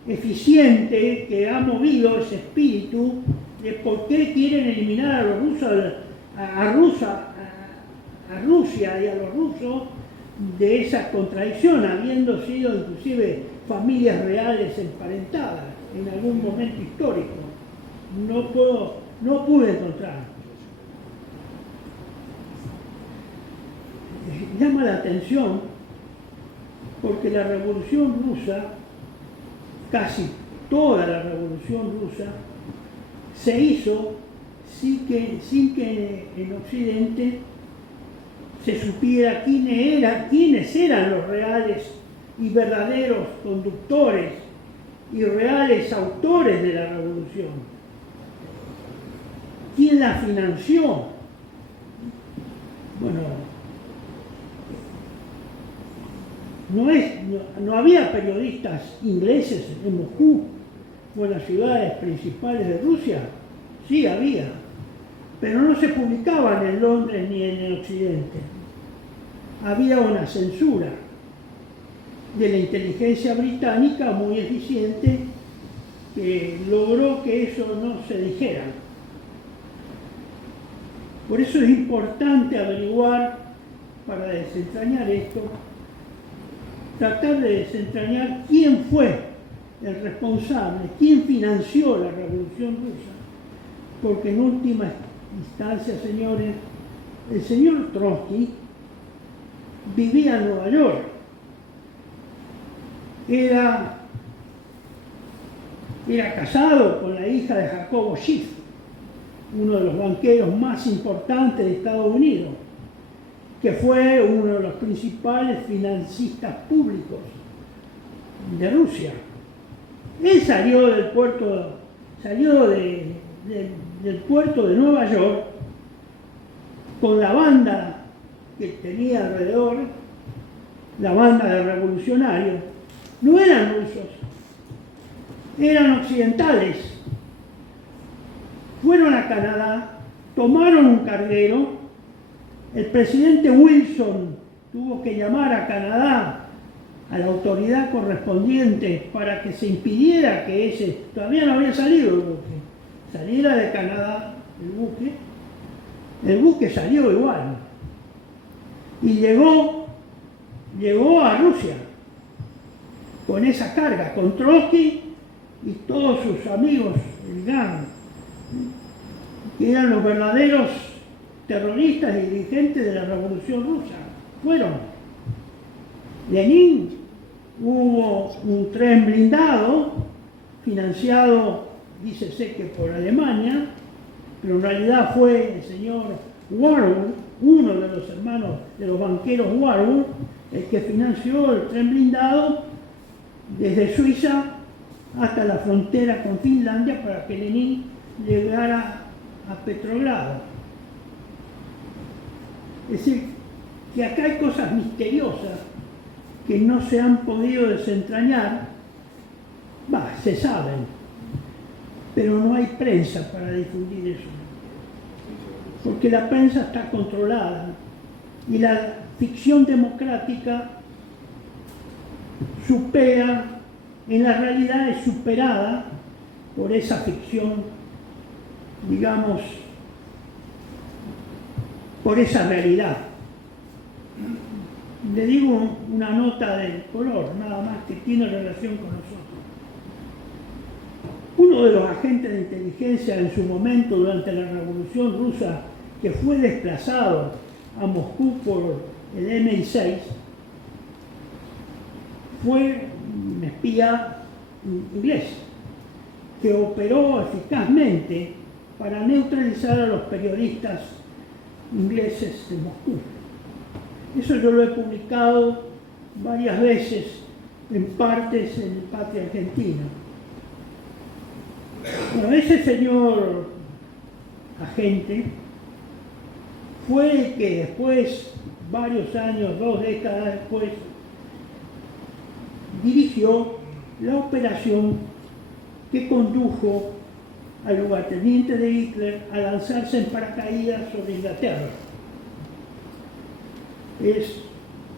eficiente que ha movido ese espíritu de por qué quieren eliminar a los rusos, a Rusia y a los rusos de esa contradicción, habiendo sido inclusive familias reales emparentadas en algún momento histórico. No pude encontrar. Llama la atención porque la Revolución Rusa, casi toda la Revolución Rusa, se hizo sin que en Occidente se supiera quiénes eran los reales y verdaderos conductores y reales autores de la revolución. ¿Quién la financió? Bueno, no había periodistas ingleses en Moscú o en las ciudades principales de Rusia. Sí había, pero no se publicaban en Londres ni en el Occidente. Había una censura de la inteligencia británica muy eficiente que logró que eso no se dijera. Por eso es importante averiguar, para desentrañar esto, tratar de desentrañar quién fue el responsable, quién financió la Revolución Rusa, porque en última instancia, señores, el señor Trotsky vivía en Nueva York. Era casado con la hija de Jacobo Schiff, uno de los banqueros más importantes de Estados Unidos, que fue uno de los principales financistas públicos de Rusia. Él salió del puerto de Nueva York con la banda que tenía alrededor, la banda de revolucionarios. No eran rusos, eran occidentales. Fueron a Canadá, tomaron un carguero. El presidente Wilson tuvo que llamar a Canadá a la autoridad correspondiente para que se impidiera que ese, todavía no había salido el buque, saliera de Canadá el buque salió igual y llegó a Rusia con esa carga, con Trotsky y todos sus amigos, el gang, que eran los verdaderos terroristas y dirigentes de la Revolución Rusa. Fueron. Lenin, hubo un tren blindado financiado, dícese que por Alemania, pero en realidad fue el señor Warburg, uno de los hermanos de los banqueros Warburg, el que financió el tren blindado desde Suiza hasta la frontera con Finlandia para que Lenin llegara a Petrogrado. Es decir, que acá hay cosas misteriosas que no se han podido desentrañar, se saben, pero no hay prensa para difundir eso, porque la prensa está controlada y la ficción democrática supera, en la realidad es superada por esa ficción, digamos, por esa realidad. Le digo una nota del color, nada más, que tiene relación con nosotros. Uno de los agentes de inteligencia en su momento durante la Revolución Rusa, que fue desplazado a Moscú por el MI6, fue un espía inglés que operó eficazmente para neutralizar a los periodistas ingleses de Moscú. Eso yo lo he publicado varias veces en partes en Patria Argentina. Bueno, ese señor agente fue el que después, varios años, 2 décadas después, dirigió la operación que condujo al lugarteniente de Hitler a lanzarse en paracaídas sobre Inglaterra.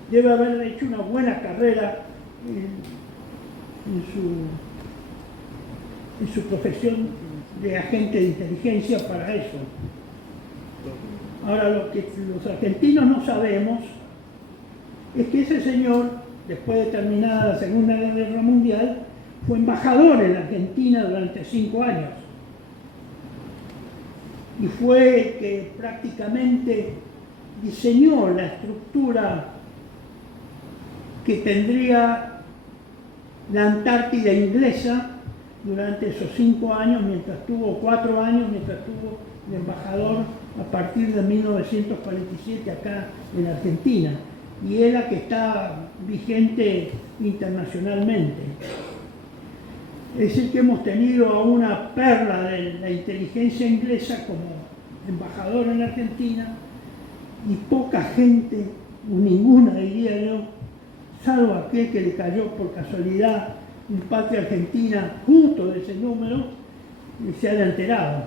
Debe haber hecho una buena carrera en su profesión de agente de inteligencia para eso. Ahora, lo que los argentinos no sabemos es que ese señor, después de terminada la Segunda Guerra Mundial, fue embajador en Argentina durante 5 años. Y fue el que prácticamente diseñó la estructura que tendría la Antártida inglesa durante esos 5 años, mientras tuvo 4 años, mientras tuvo de embajador a partir de 1947 acá en Argentina. Y es la que está vigente internacionalmente. Es decir, que hemos tenido a una perla de la inteligencia inglesa como embajador en Argentina, y poca gente, ninguna diría yo, salvo aquel que le cayó por casualidad en Patria Argentina justo de ese número, y se haya enterado.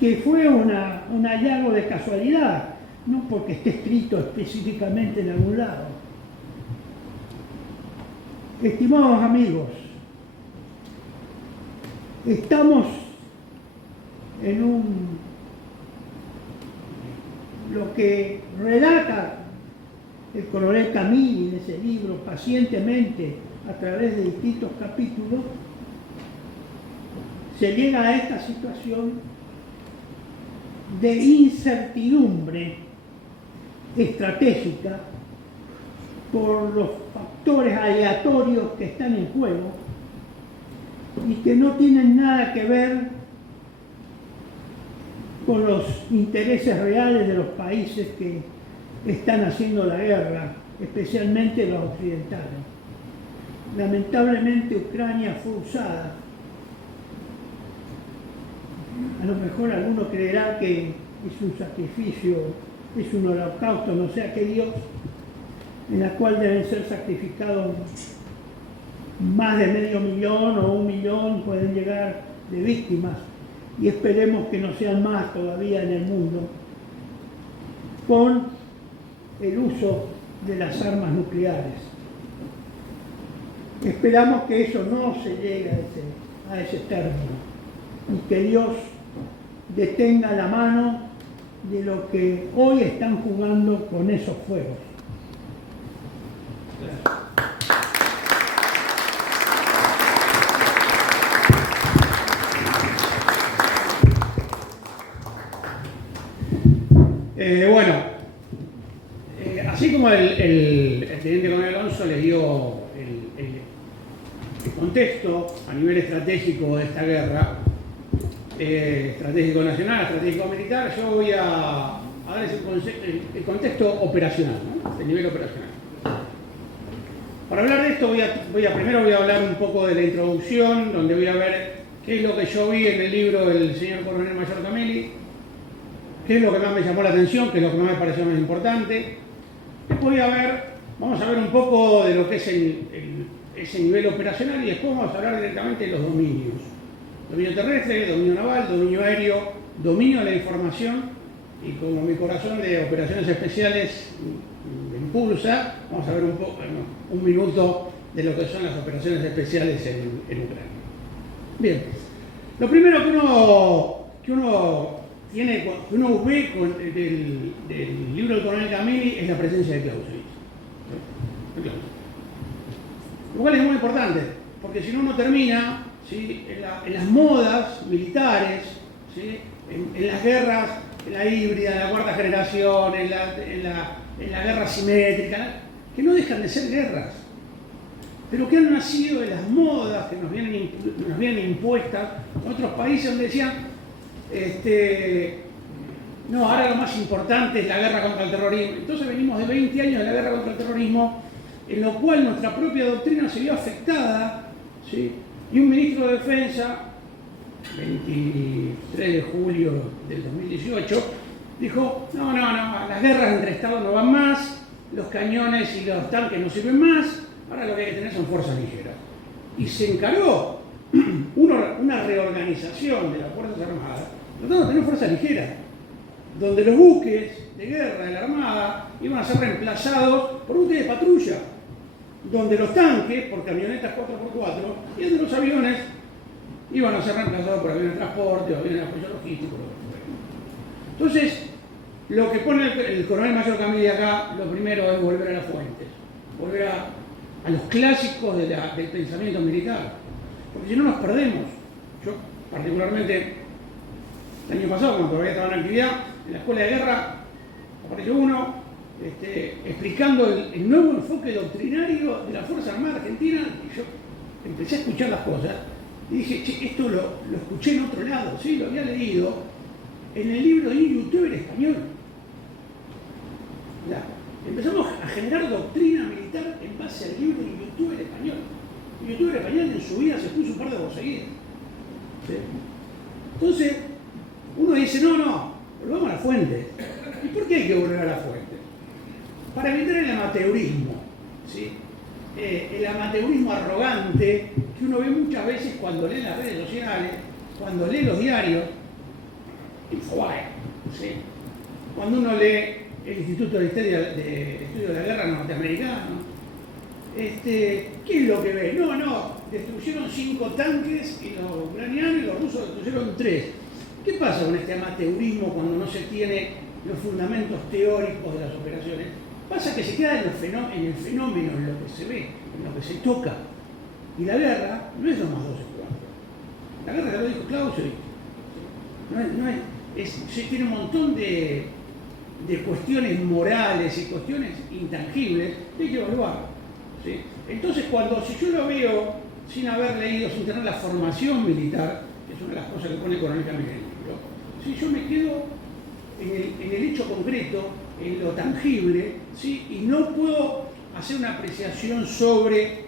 Que fue un hallazgo de casualidad, no porque esté escrito específicamente en algún lado. Estimados amigos, estamos en lo que relata el coronel Camilli en ese libro pacientemente a través de distintos capítulos, se llega a esta situación de incertidumbre estratégica por los factores aleatorios que están en juego y que no tienen nada que ver con los intereses reales de los países que están haciendo la guerra, especialmente los occidentales. Lamentablemente Ucrania fue usada. A lo mejor alguno creerá que es un sacrificio, es un holocausto, no sé a qué Dios, en la cual deben ser sacrificados más de 500.000 o 1 millón, pueden llegar de víctimas, y esperemos que no sean más todavía en el mundo, con el uso de las armas nucleares. Esperamos que eso no se llegue a ese término y que Dios detenga la mano de lo que hoy están jugando con esos fuegos. Así como el teniente coronel Alonso les dio el contexto a nivel estratégico de esta guerra, estratégico nacional, estratégico militar, yo voy a darles el contexto operacional, ¿no? El nivel operacional. Para hablar de esto primero voy a hablar un poco de la introducción, donde voy a ver qué es lo que yo vi en el libro del señor coronel mayor Cameli, qué es lo que más me llamó la atención, qué es lo que más me pareció más importante. Después vamos a ver un poco de lo que es ese nivel operacional y después vamos a hablar directamente de los dominios. Dominio terrestre, dominio naval, dominio aéreo, dominio de la información, y como mi corazón de operaciones especiales me impulsa, vamos a ver un minuto de lo que son las operaciones especiales en Ucrania. Bien, lo primero que uno ve del libro del coronel Cameli es la presencia de Clausewitz. Lo cual es muy importante, porque si no uno termina, ¿sí?, en las modas militares, ¿sí?, en las guerras, en la híbrida, en la cuarta generación, en la guerra simétrica, que no dejan de ser guerras, pero que han nacido de las modas que nos vienen impuestas en otros países donde decían, no, ahora lo más importante es la guerra contra el terrorismo. Entonces venimos de 20 años de la guerra contra el terrorismo, en lo cual nuestra propia doctrina se vio afectada, ¿sí?, y un ministro de Defensa, 23 de julio del 2018, dijo, no, las guerras entre estados no van más, los cañones y los tanques no sirven más, ahora lo que hay que tener son fuerzas ligeras. Y se encargó una reorganización de las Fuerzas Armadas, tratando de tener fuerzas ligeras, donde los buques de guerra de la Armada iban a ser reemplazados por buques de patrulla, donde los tanques por camionetas 4x4 y donde los aviones iban a ser reemplazados por aviones de transporte o aviones de apoyo logístico. Entonces, lo que pone el coronel mayor Cameli acá, lo primero es volver a las fuentes, volver a los clásicos del pensamiento militar, porque si no nos perdemos. Yo, particularmente, el año pasado, cuando todavía estaba en actividad, en la escuela de guerra, apareció uno explicando el nuevo enfoque doctrinario de la Fuerza Armada Argentina, y yo empecé a escuchar las cosas y dije, che, esto lo escuché en otro lado, ¿sí? Lo había leído en el libro de un youtuber español. Ya, empezamos a generar doctrina militar en base al libro de un youtuber español. Un youtuber español en su vida se puso un par de borseguidas, ¿sí? Entonces, uno dice, no, volvamos a la fuente. ¿Y por qué hay que volver a la fuente? Para evitar el amateurismo, ¿sí? El amateurismo arrogante que uno ve muchas veces cuando lee las redes sociales, cuando lee los diarios, Infobae, ¿sí?, cuando uno lee el Instituto de Estudio de la Guerra norteamericano. ¿Qué es lo que ve? No, destruyeron 5 tanques y los ucranianos y los rusos destruyeron 3. ¿Qué pasa con este amateurismo cuando no se tiene los fundamentos teóricos de las operaciones? Pasa que se queda en el fenómeno, en lo que se ve, en lo que se toca. Y la guerra no es 2 más 2 es 4. La guerra, ya lo dijo Clausewitz, sí, tiene un montón de cuestiones morales y cuestiones intangibles que hay que evaluar. ¿Sí? Entonces, si yo lo veo sin haber leído, sin tener la formación militar, que es una de las cosas que pone el coronel Camille en el libro, si yo me quedo en el hecho concreto, en lo tangible, ¿sí? Y no puedo hacer una apreciación sobre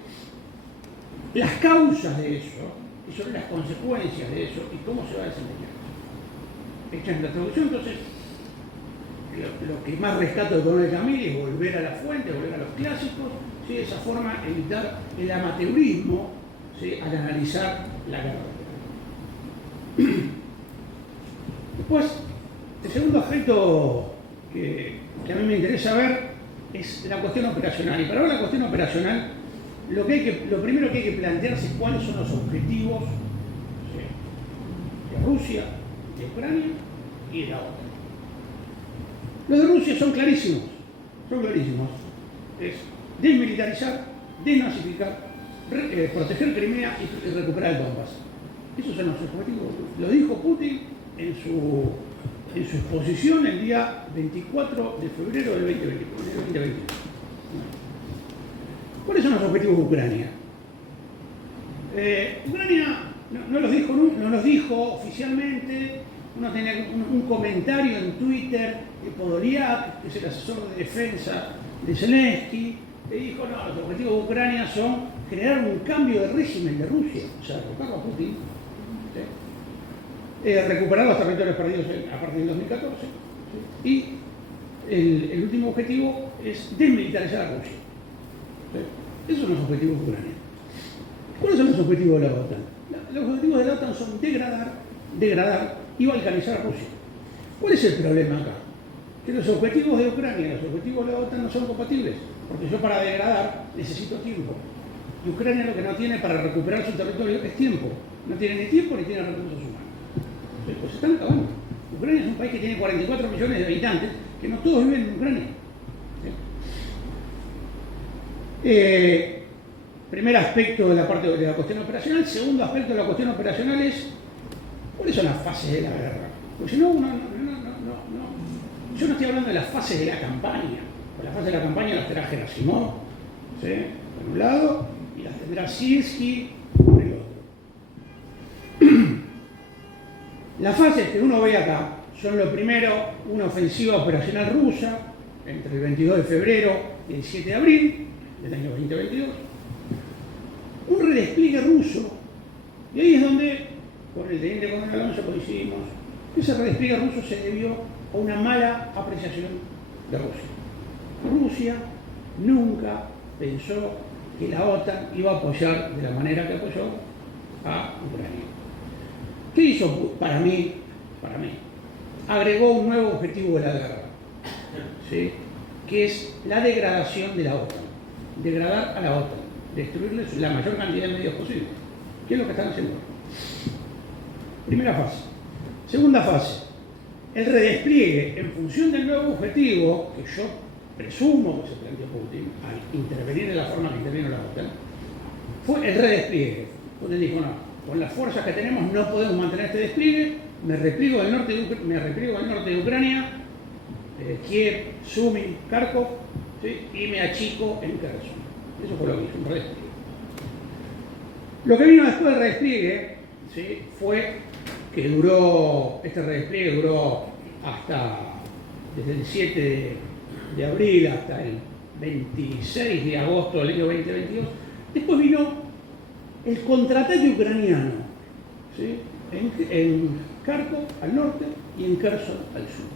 las causas de eso y sobre las consecuencias de eso y cómo se va a desempeñar. Hecha en la traducción, entonces, lo que más rescato de coronel Camille es volver a la fuente, volver a los clásicos, ¿sí? De esa forma evitar el amateurismo, ¿sí? Al analizar la guerra. Después, el segundo aspecto que a mí me interesa ver es la cuestión operacional. Y para ver la cuestión operacional, lo primero que hay que plantearse es cuáles son los objetivos, ¿sí? De Rusia, de Ucrania y de la OTAN. Los de Rusia son clarísimos. Es desmilitarizar, desnazificar, proteger Crimea y recuperar el Donbass. Esos son los objetivos. Lo dijo Putin en su exposición el día 24 de febrero del 2021. ¿Cuáles son los objetivos de Ucrania? Ucrania no los dijo oficialmente. Uno tenía un comentario en Twitter de Podolyak, que es el asesor de defensa de Zelensky, que dijo, no, los objetivos de Ucrania son crear un cambio de régimen de Rusia, o sea, derrocarlo a Putin, ¿sí? Recuperar los territorios perdidos a partir del 2014, ¿sí? Y el último objetivo es desmilitarizar a Rusia. ¿Sí? Esos son los objetivos de Ucrania. ¿Cuáles son los objetivos de la OTAN? Los objetivos de la OTAN son degradar y balcanizar a Rusia. ¿Cuál es el problema acá? Que los objetivos de Ucrania y los objetivos de la OTAN no son compatibles, porque yo para degradar necesito tiempo. Y Ucrania lo que no tiene para recuperar su territorio es tiempo. No tiene ni tiempo ni tiene recursos humanos. Pues se están acabando. Ucrania es un país que tiene 44 millones de habitantes, que no todos viven en Ucrania. ¿Sí? Primer aspecto de la parte de la cuestión operacional. Segundo aspecto de la cuestión operacional es ¿cuáles son las fases de la guerra? Porque si no, yo no estoy hablando de las fases de la campaña. Pues las fases de la campaña las tendrá Gerasimov, ¿sí? Por un lado, y las tendrá Sirski por el otro. Las fases que uno ve acá son lo primero, una ofensiva operacional rusa entre el 22 de febrero y el 7 de abril del año 2022. Un redespliegue ruso, y ahí es donde con el teniente coronel Alonso coincidimos, ese redespliegue ruso se debió a una mala apreciación de Rusia. Rusia nunca pensó que la OTAN iba a apoyar de la manera que apoyó a Ucrania. ¿Qué hizo para mí? Agregó un nuevo objetivo de la guerra, ¿sí? Que es la degradación de la OTAN. Degradar a la OTAN, destruirles la mayor cantidad de medios posible. ¿Qué es lo que están haciendo? Primera fase. Segunda fase, el redespliegue en función del nuevo objetivo, que yo presumo que se planteó Putin al intervenir de la forma que intervino la OTAN, fue el redespliegue. Putin dijo, no, con las fuerzas que tenemos no podemos mantener este despliegue, me repliego del norte de Ucrania, Kiev, Sumy, Kharkov, ¿sí? Y me achico en Kherson. Eso fue lo que hizo, un redespliegue. Lo que vino después del redespliegue, ¿sí? Fue que este redespliegue duró desde el 7 de abril hasta el 26 de agosto del año 2022. Después vino el contraataque ucraniano, ¿sí? En Kharkov al norte y en Kherson al sur.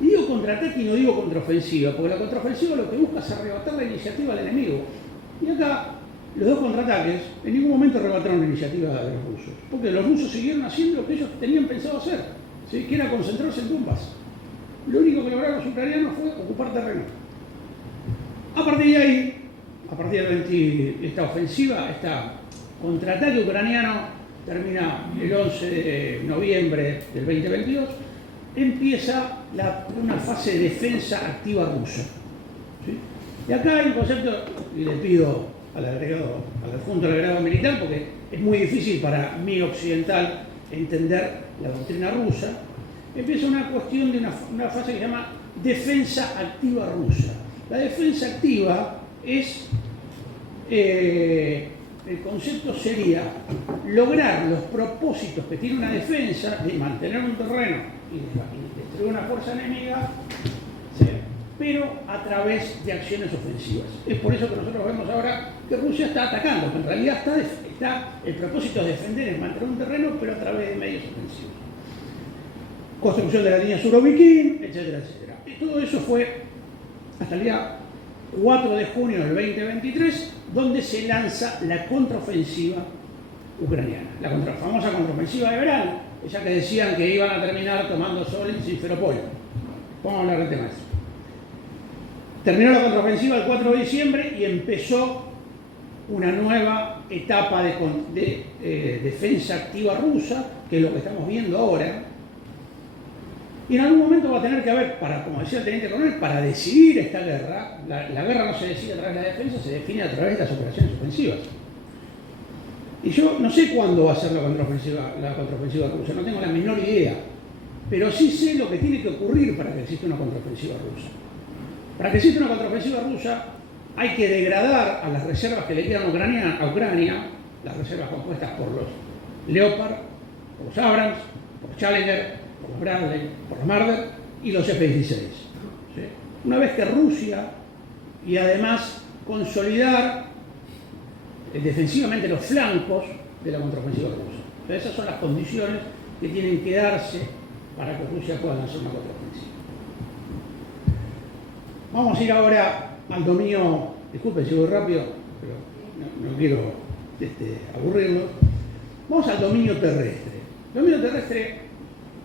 Y digo contraataque y no digo contraofensiva, porque la contraofensiva lo que busca es arrebatar la iniciativa al enemigo. Y acá los dos contraataques en ningún momento arrebataron la iniciativa de los rusos, porque los rusos siguieron haciendo lo que ellos tenían pensado hacer, ¿sí? Que era concentrarse en Donbass. Lo único que lograron los ucranianos fue ocupar terreno. A partir de ahí, a partir de esta ofensiva, este contraataque ucraniano termina el 11 de noviembre del 2022, empieza una fase de defensa activa rusa. ¿Sí? Y acá hay un concepto, y le pido al adjunto del agregado militar, porque es muy difícil para mí occidental entender la doctrina rusa, empieza una cuestión de una fase que se llama defensa activa rusa. La defensa activa es, el concepto sería lograr los propósitos que tiene una defensa de mantener un terreno y destruir una fuerza enemiga, ¿sí?, pero a través de acciones ofensivas. Es por eso que nosotros vemos ahora que Rusia está atacando, que en realidad el propósito de defender es mantener un terreno, pero a través de medios ofensivos. Construcción de la línea Surovikin, etcétera, etcétera. Y todo eso fue hasta el día 4 de junio del 2023, donde se lanza la contraofensiva ucraniana, la famosa contraofensiva de verano, esa que decían que iban a terminar tomando Sol en Simferopol. Vamos a hablar del tema. Terminó la contraofensiva el 4 de diciembre y empezó una nueva etapa de defensa activa rusa, que es lo que estamos viendo ahora. Y en algún momento va a tener que haber, como decía el teniente coronel, para decidir esta guerra, la guerra no se decide a través de la defensa, se define a través de las operaciones ofensivas. Y yo no sé cuándo va a ser la contraofensiva rusa, no tengo la menor idea, pero sí sé lo que tiene que ocurrir para que exista una contraofensiva rusa. Para que exista una contraofensiva rusa hay que degradar a las reservas que le quedan a Ucrania, las reservas compuestas por los Leopard, por los Abrams, por los Challenger, por los Bradley, por los Marder y los F-16. ¿Sí? Una vez que Rusia, y además consolidar defensivamente los flancos de la contraofensiva rusa. Entonces, esas son las condiciones que tienen que darse para que Rusia pueda lanzar una contraofensiva. Vamos a ir ahora al dominio, disculpen si voy rápido, pero no quiero aburrirlos. Vamos al dominio terrestre. El dominio terrestre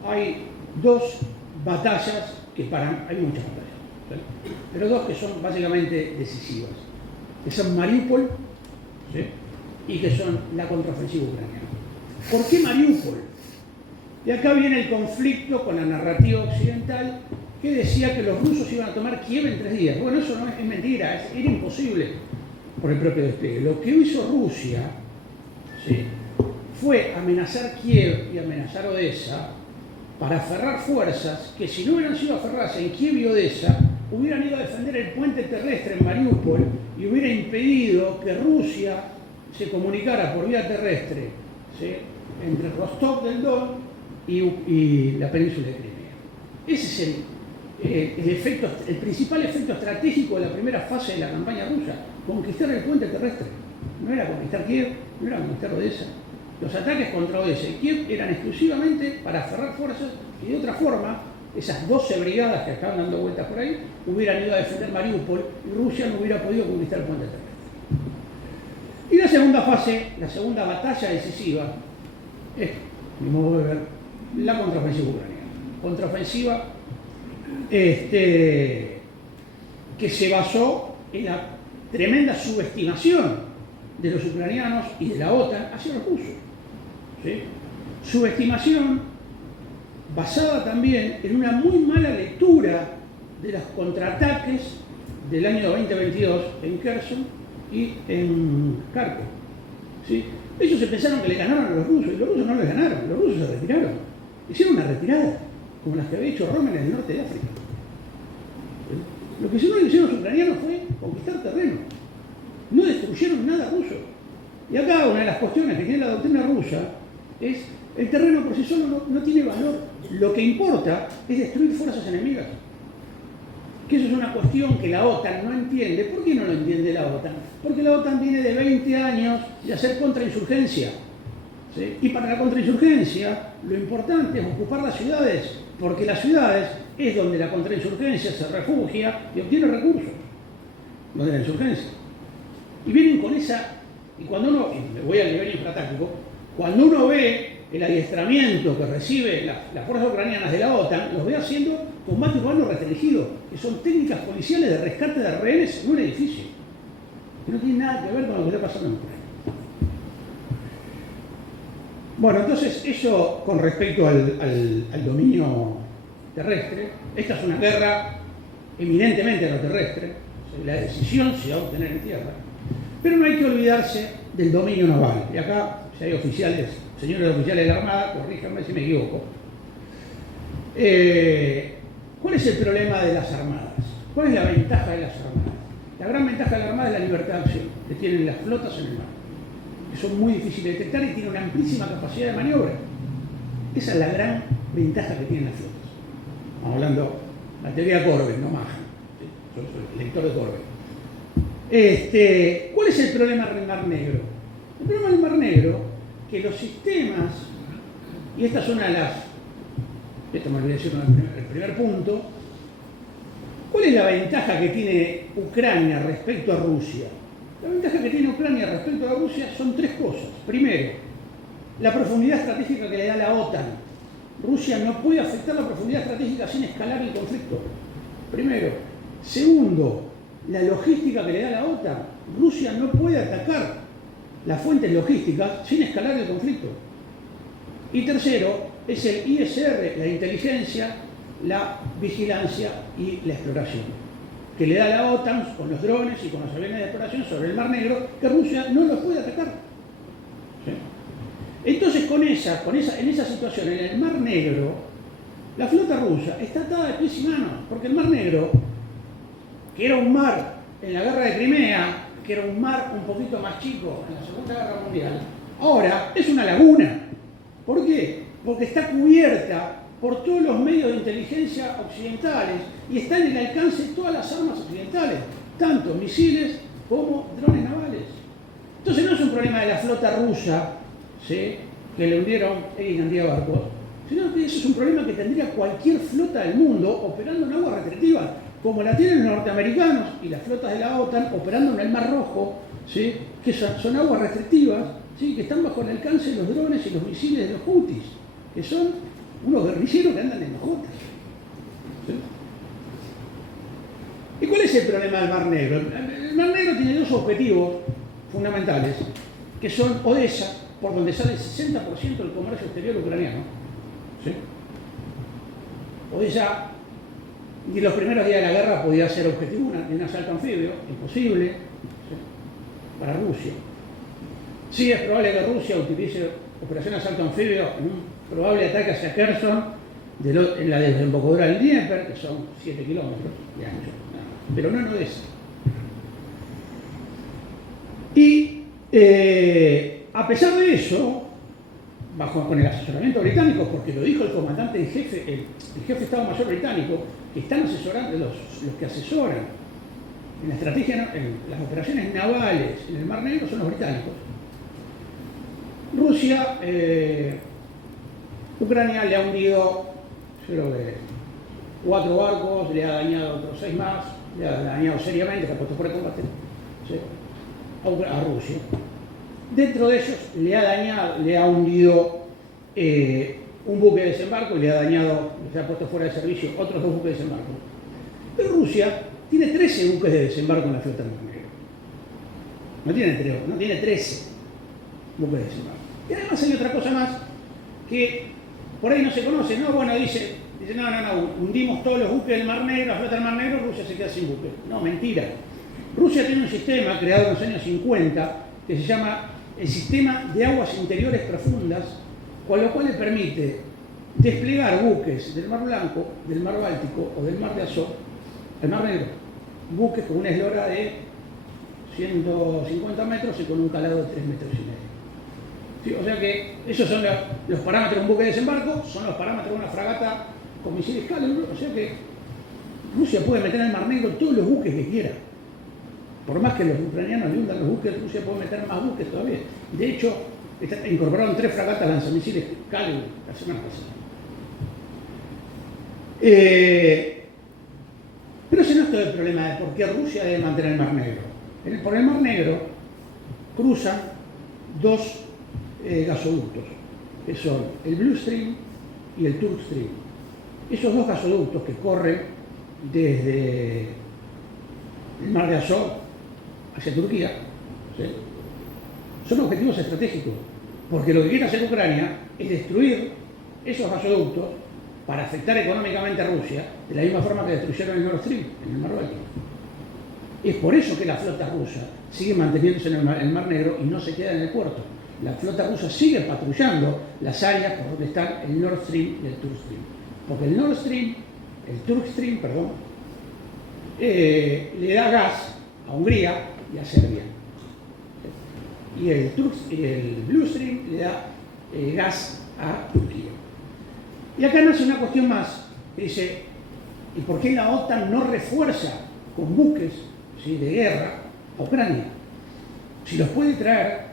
hay dos batallas hay muchas batallas, ¿sí?, pero dos que son básicamente decisivas, que son Mariupol, ¿sí?, y que son la contraofensiva ucraniana. ¿Por qué Mariupol? Y acá viene el conflicto con la narrativa occidental que decía que los rusos iban a tomar Kiev en 3 días. Bueno, eso no es mentira, era imposible por el propio despliegue. Lo que hizo Rusia, ¿sí?, fue amenazar Kiev y amenazar Odessa para aferrar fuerzas que, si no hubieran sido aferradas en Kiev y Odessa, hubieran ido a defender el puente terrestre en Mariupol y hubiera impedido que Rusia se comunicara por vía terrestre, ¿sí?, entre Rostov del Don y la península de Crimea. Ese es el principal efecto estratégico de la primera fase de la campaña rusa: conquistar el puente terrestre. No era conquistar Kiev, no era conquistar Odessa. Los ataques contra Odessa y Kiev eran exclusivamente para aferrar fuerzas, y de otra forma, esas 12 brigadas que estaban dando vueltas por ahí hubieran ido a defender Mariupol y Rusia no hubiera podido conquistar el puente terrestre. Y la segunda fase, la segunda batalla decisiva, es, mi modo de ver, la contraofensiva ucraniana. Contraofensiva que se basó en la tremenda subestimación de los ucranianos y de la OTAN hacia los rusos. ¿Sí? Subestimación basada también en una muy mala lectura de los contraataques del año 2022 en Kherson y en Kharkov. ¿Sí? Ellos se pensaron que le ganaron a los rusos, y los rusos no les ganaron, los rusos se retiraron. Hicieron una retirada, como las que había hecho Roma en el norte de África. ¿Sí? Lo que hicieron los ucranianos fue conquistar terreno. No destruyeron nada ruso. Y acá una de las cuestiones que tiene la doctrina rusa es: el terreno por sí solo no tiene valor. Lo que importa es destruir fuerzas enemigas. Que eso es una cuestión que la OTAN no entiende. ¿Por qué no lo entiende la OTAN? Porque la OTAN viene de 20 años de hacer contrainsurgencia. ¿Sí? Y para la contrainsurgencia lo importante es ocupar las ciudades, porque las ciudades es donde la contrainsurgencia se refugia y obtiene recursos. Donde la insurgencia. Y vienen con esa... Y cuando uno, y me voy al nivel infratáctico, cuando uno ve el adiestramiento que recibe las fuerzas ucranianas de la OTAN, los ve haciendo combate urbano restringido, que son técnicas policiales de rescate de rehenes en un edificio, que no tiene nada que ver con lo que está pasando en Ucrania. Bueno, entonces eso con respecto al dominio terrestre. Esta es una guerra eminentemente aeroterrestre, la decisión se va a obtener en tierra, pero no hay que olvidarse del dominio naval. Y acá, si hay oficiales, señores oficiales de la Armada, corríjanme si me equivoco. ¿Cuál es el problema de las armadas? ¿Cuál es la ventaja de las armadas? La gran ventaja de la Armada es la libertad de acción que tienen las flotas en el mar, que son muy difíciles de detectar y tienen una amplísima capacidad de maniobra. Esa es la gran ventaja que tienen las flotas. Estamos hablando de la teoría de Corbett, no Mahan. ¿Sí? Yo soy lector de Corbett. ¿Cuál es el problema del Mar Negro? El problema del Mar Negro, que los sistemas, y esta es una de las, esto me olvidé decir el primer punto, ¿cuál es la ventaja que tiene Ucrania respecto a Rusia? La ventaja que tiene Ucrania respecto a Rusia son tres cosas. Primero, la profundidad estratégica que le da la OTAN. Rusia no puede afectar la profundidad estratégica sin escalar el conflicto. Primero. Segundo, la logística que le da la OTAN. Rusia no puede atacar las fuentes logísticas sin escalar el conflicto. Y tercero, es el ISR, la inteligencia, la vigilancia y la exploración, que le da la OTAN con los drones y con los aviones de exploración sobre el Mar Negro, que Rusia no los puede atacar. ¿Sí? Entonces, en esa situación, en el Mar Negro, la flota rusa está atada de pies y manos, porque el Mar Negro, que era un mar en la guerra de Crimea, que era un mar un poquito más chico en la Segunda Guerra Mundial, ahora es una laguna. ¿Por qué? Porque está cubierta por todos los medios de inteligencia occidentales y está en el alcance de todas las armas occidentales, tanto misiles como drones navales. Entonces no es un problema de la flota rusa, ¿sí?, que le hundieron X cantidad de barcos, sino que eso es un problema que tendría cualquier flota del mundo operando en aguas restrictivas, como la tienen los norteamericanos y las flotas de la OTAN operando en el Mar Rojo, ¿sí?, que son aguas restrictivas, ¿sí?, que están bajo el alcance de los drones y los misiles de los Houthis, que son unos guerrilleros que andan en los jotas. ¿Sí? ¿Y cuál es el problema del Mar Negro? El Mar Negro tiene dos objetivos fundamentales, que son Odessa, por donde sale el 60% del comercio exterior ucraniano. ¿Sí? Odessa, en los primeros días de la guerra, podía ser objetivo de un asalto anfibio, imposible, ¿sí?, para Rusia. Sí, es probable que Rusia utilice operación de asalto anfibio en un probable ataque hacia Kherson, en la desembocadura del Dnieper, que son 7 kilómetros de ancho, pero no en Odessa. Y a pesar de eso, con el asesoramiento británico, porque lo dijo el comandante en jefe, el jefe de Estado Mayor británico, que están asesorando, los que asesoran en la estrategia, en las operaciones navales en el Mar Negro son los británicos. Rusia, Ucrania le ha hundido, creo que 4 barcos, le ha dañado otros 6 más, le ha dañado seriamente, que ha puesto fuera de combate, ¿sí?, a Rusia. Dentro de ellos le ha hundido un buque de desembarco y le ha dañado, se ha puesto fuera de servicio otros 2 buques de desembarco. Pero Rusia tiene 13 buques de desembarco en la flota del Mar Negro. No tiene 13 buques de desembarco. Y además hay otra cosa más que por ahí no se conoce, ¿no? Bueno, dice, no, hundimos todos los buques del Mar Negro, la flota del Mar Negro, Rusia se queda sin buques. No, mentira. Rusia tiene un sistema creado en los años 50 que se llama el Sistema de Aguas Interiores Profundas, con lo cual le permite desplegar buques del Mar Blanco, del Mar Báltico o del Mar de Azov al Mar Negro. Buques con una eslora de 150 metros y con un calado de 3,5 metros. Sí, o sea que esos son los parámetros de un buque de desembarco, son los parámetros de una fragata con misiles Kalibr, o sea que Rusia puede meter en el Mar Negro todos los buques que quiera. Por más que los ucranianos le hundan los buques, Rusia puede meter más buques todavía. De hecho, incorporaron 3 fragatas lanzamisiles Kalibr la semana pasada. Pero ese no es todo el problema de por qué Rusia debe mantener el Mar Negro. Por el Mar Negro cruzan 2 gasoductos, que son el Blue Stream y el Turk Stream. Esos 2 gasoductos que corren desde el Mar de Azov hacia Turquía, ¿sí?, son objetivos estratégicos, porque lo que quiere hacer Ucrania es destruir esos gasoductos para afectar económicamente a Rusia, de la misma forma que destruyeron el Nord Stream, en el Mar Báltico. Es por eso que la flota rusa sigue manteniéndose en el Mar Negro y no se queda en el puerto, la flota rusa sigue patrullando las áreas por donde están el Nord Stream y el Turk Stream. Porque el Nord Stream, el Turk Stream, perdón, le da gas a Hungría y a Serbia. Y el Blue Stream le da gas a Turquía. Y acá nace una cuestión más, que dice, ¿y por qué la OTAN no refuerza con buques, ¿sí?, de guerra a Ucrania? Si los puede traer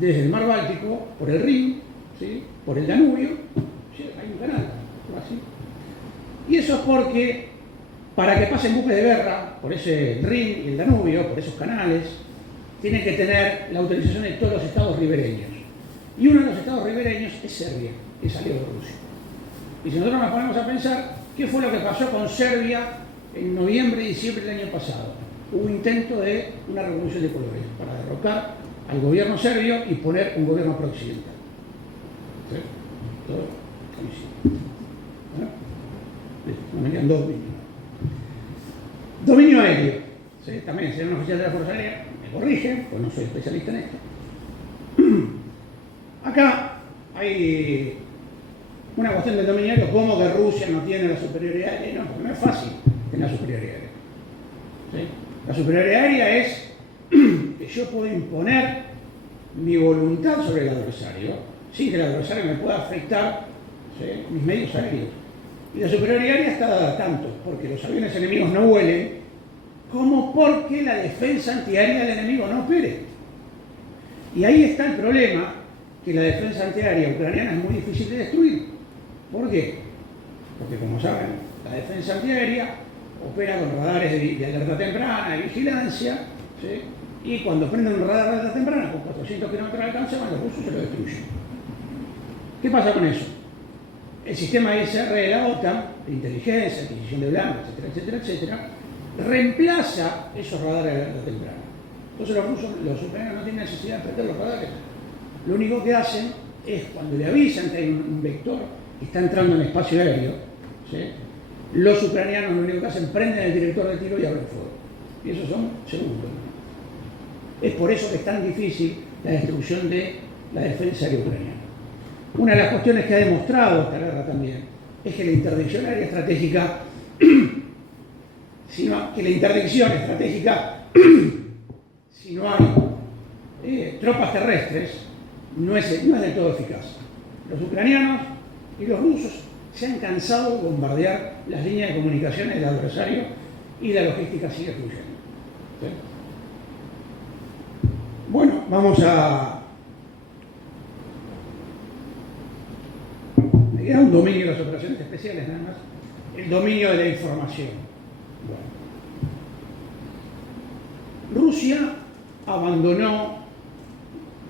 desde el mar Báltico, por el Rin, ¿sí?, por el Danubio, ¿sí?, hay un canal, así. Y eso es porque, para que pasen buques de guerra por ese Rin y el Danubio, por esos canales, tienen que tener la autorización de todos los estados ribereños. Y uno de los estados ribereños es Serbia, que salió de Rusia. Y si nosotros nos ponemos a pensar, ¿qué fue lo que pasó con Serbia en noviembre y diciembre del año pasado? Hubo intento de una revolución de colores para derrocar al gobierno serbio y poner un gobierno prooccidental. ¿Sí? Todo coincide. ¿No? Venían dos dominios. Dominio aéreo. ¿Sí? También, si era un oficial de la Fuerza Aérea, me corrigen, pues no soy especialista en esto. Acá hay una cuestión del dominio aéreo, como que Rusia no tiene la superioridad aérea. No, porque no es fácil tener la superioridad aérea. ¿Sí? La superioridad aérea es que yo puedo imponer mi voluntad sobre el adversario sin que el adversario me pueda afectar, ¿sí?, mis medios aéreos. Y la superioridad aérea está dada tanto porque los aviones enemigos no vuelen, como porque la defensa antiaérea del enemigo no opere. Y ahí está el problema, que la defensa antiaérea ucraniana es muy difícil de destruir. ¿Por qué? Porque, como saben, la defensa antiaérea opera con radares de alerta temprana, de vigilancia, ¿sí?, y cuando prenden un radar de alerta temprana con 400 kilómetros de alcance, los rusos se lo destruyen. ¿Qué pasa con eso? El sistema ISR de la OTAN, de inteligencia, adquisición de blancos, etcétera, etcétera, etcétera, reemplaza esos radares de alerta temprana. Entonces los ucranianos no tienen necesidad de prender los radares. Lo único que hacen es, cuando le avisan que hay un vector que está entrando en el espacio aéreo, ¿sí?, los ucranianos lo único que hacen, prenden el director de tiro y abren fuego. Y esos son segundos. Es por eso que es tan difícil la destrucción de la defensa aérea ucraniana. Una de las cuestiones que ha demostrado esta guerra también es que la interdicción aérea estratégica, si no hay tropas terrestres, no es del todo eficaz. Los ucranianos y los rusos se han cansado de bombardear las líneas de comunicaciones del adversario y la logística sigue fluyendo. ¿Sí? Bueno, vamos a... Me queda un dominio de las operaciones especiales, nada más. El dominio de la información. Bueno. Rusia abandonó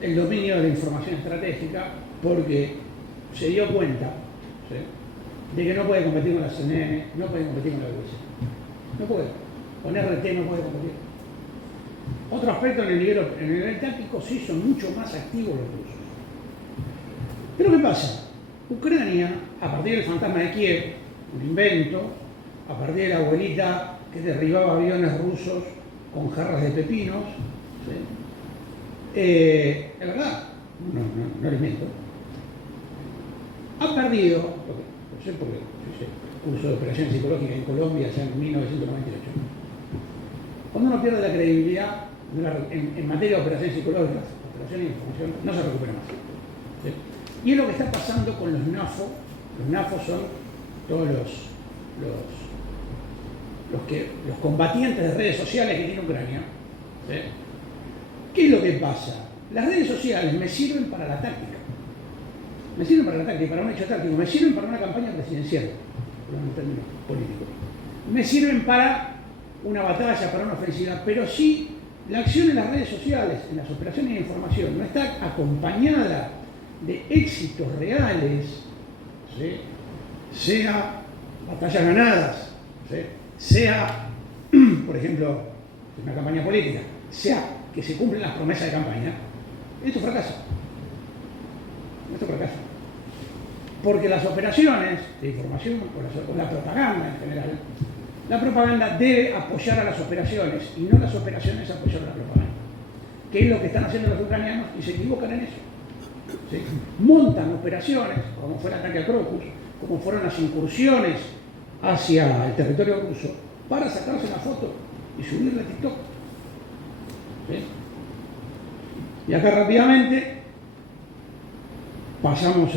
el dominio de la información estratégica porque se dio cuenta, ¿sí?, de que no puede competir con la CNN, no puede competir con la BBC. No puede. Con RT no puede competir. Otro aspecto, en el nivel táctico, sí son mucho más activos los rusos. Pero ¿qué pasa? Ucrania, a partir del fantasma de Kiev, un invento, a partir de la abuelita que derribaba aviones rusos con jarras de pepinos, ¿sí?, es verdad, no lo invento, ha perdido, no sé por qué, curso de operaciones psicológicas en Colombia ya en 1998. Cuando uno pierde la credibilidad en materia de operaciones psicológicas, operaciones de información, no se recupera más. ¿Sí? Y es lo que está pasando con los NAFO. Los NAFO son todos los combatientes de redes sociales que tiene Ucrania. ¿Sí? ¿Qué es lo que pasa? Las redes sociales me sirven para la táctica. Me sirven para la táctica, para un hecho táctico. Me sirven para una campaña presidencial, en términos políticos. Me sirven para una batalla, para una ofensiva. Pero si la acción en las redes sociales, en las operaciones de información, no está acompañada de éxitos reales, ¿sí?, sea batallas ganadas, ¿sí?, sea, por ejemplo, una campaña política, sea que se cumplen las promesas de campaña, esto fracasa. Esto fracasa. Porque las operaciones de información, o la propaganda en general, la propaganda debe apoyar a las operaciones y no las operaciones apoyar a la propaganda. qué es lo que están haciendo los ucranianos y se equivocan en eso. ¿Sí? Montan operaciones, como fue el ataque a Crocus, como fueron las incursiones hacia el territorio ruso, para sacarse una foto y subirla a TikTok. ¿Sí? Y acá rápidamente pasamos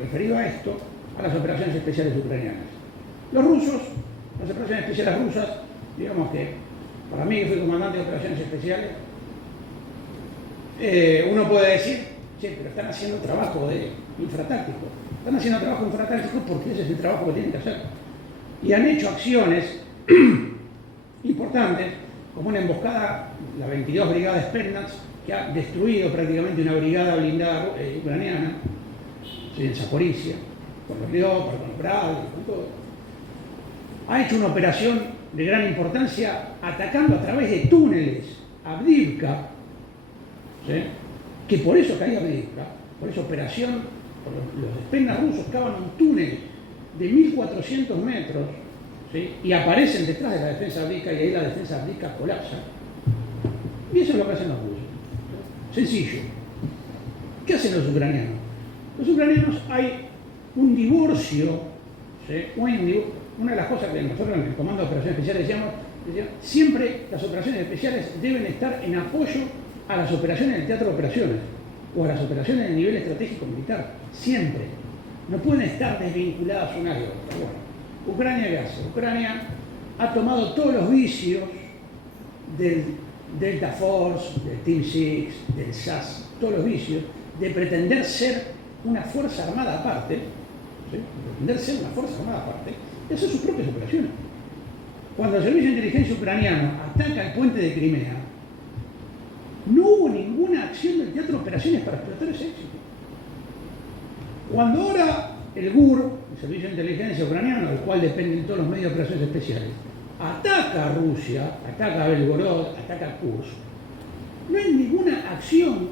referido a esto, a las operaciones especiales ucranianas. Los rusos, las operaciones especiales rusas, digamos que para mí que fui comandante de operaciones especiales, uno puede decir, sí, pero están haciendo trabajo infratáctico. Están haciendo trabajo infratáctico porque ese es el trabajo que tienen que hacer. Y han hecho acciones importantes, como una emboscada, la 22 Brigada Spetsnaz, que ha destruido prácticamente una brigada blindada ucraniana, en Zaporizhia, con los Leopard, con los Bradley, con todo. Ha hecho una operación de gran importancia atacando a través de túneles a Avdiivka, ¿sí? Que por eso caía Avdiivka, por esa operación, los Spetsnaz rusos cavan un túnel de 1400 metros, ¿sí? Y aparecen detrás de la defensa de Avdiivka y ahí la defensa de Avdiivka colapsa. Y eso es lo que hacen los rusos. Sencillo. ¿Qué hacen los ucranianos? Los ucranianos hay un divorcio, ¿sí? Una de las cosas que nosotros en el Comando de Operaciones Especiales decíamos, siempre las operaciones especiales deben estar en apoyo a las operaciones del teatro de operaciones o a las operaciones del nivel estratégico militar. Siempre. No pueden estar desvinculadas una de otra. Bueno, ¿Ucrania qué hace? Ucrania ha tomado todos los vicios del Delta Force, del Team Six, del SAS, todos los vicios de pretender ser una fuerza armada aparte, ¿sí? Pretender ser una fuerza armada aparte, y hacer sus propias operaciones. Cuando el Servicio de Inteligencia ucraniano ataca el puente de Crimea, no hubo ninguna acción del teatro de operaciones para explotar ese éxito. Cuando ahora el GUR, el Servicio de Inteligencia ucraniano, del cual dependen todos los medios de operaciones especiales, ataca a Rusia, ataca a Belgorod, ataca a Kursk, no hay ninguna acción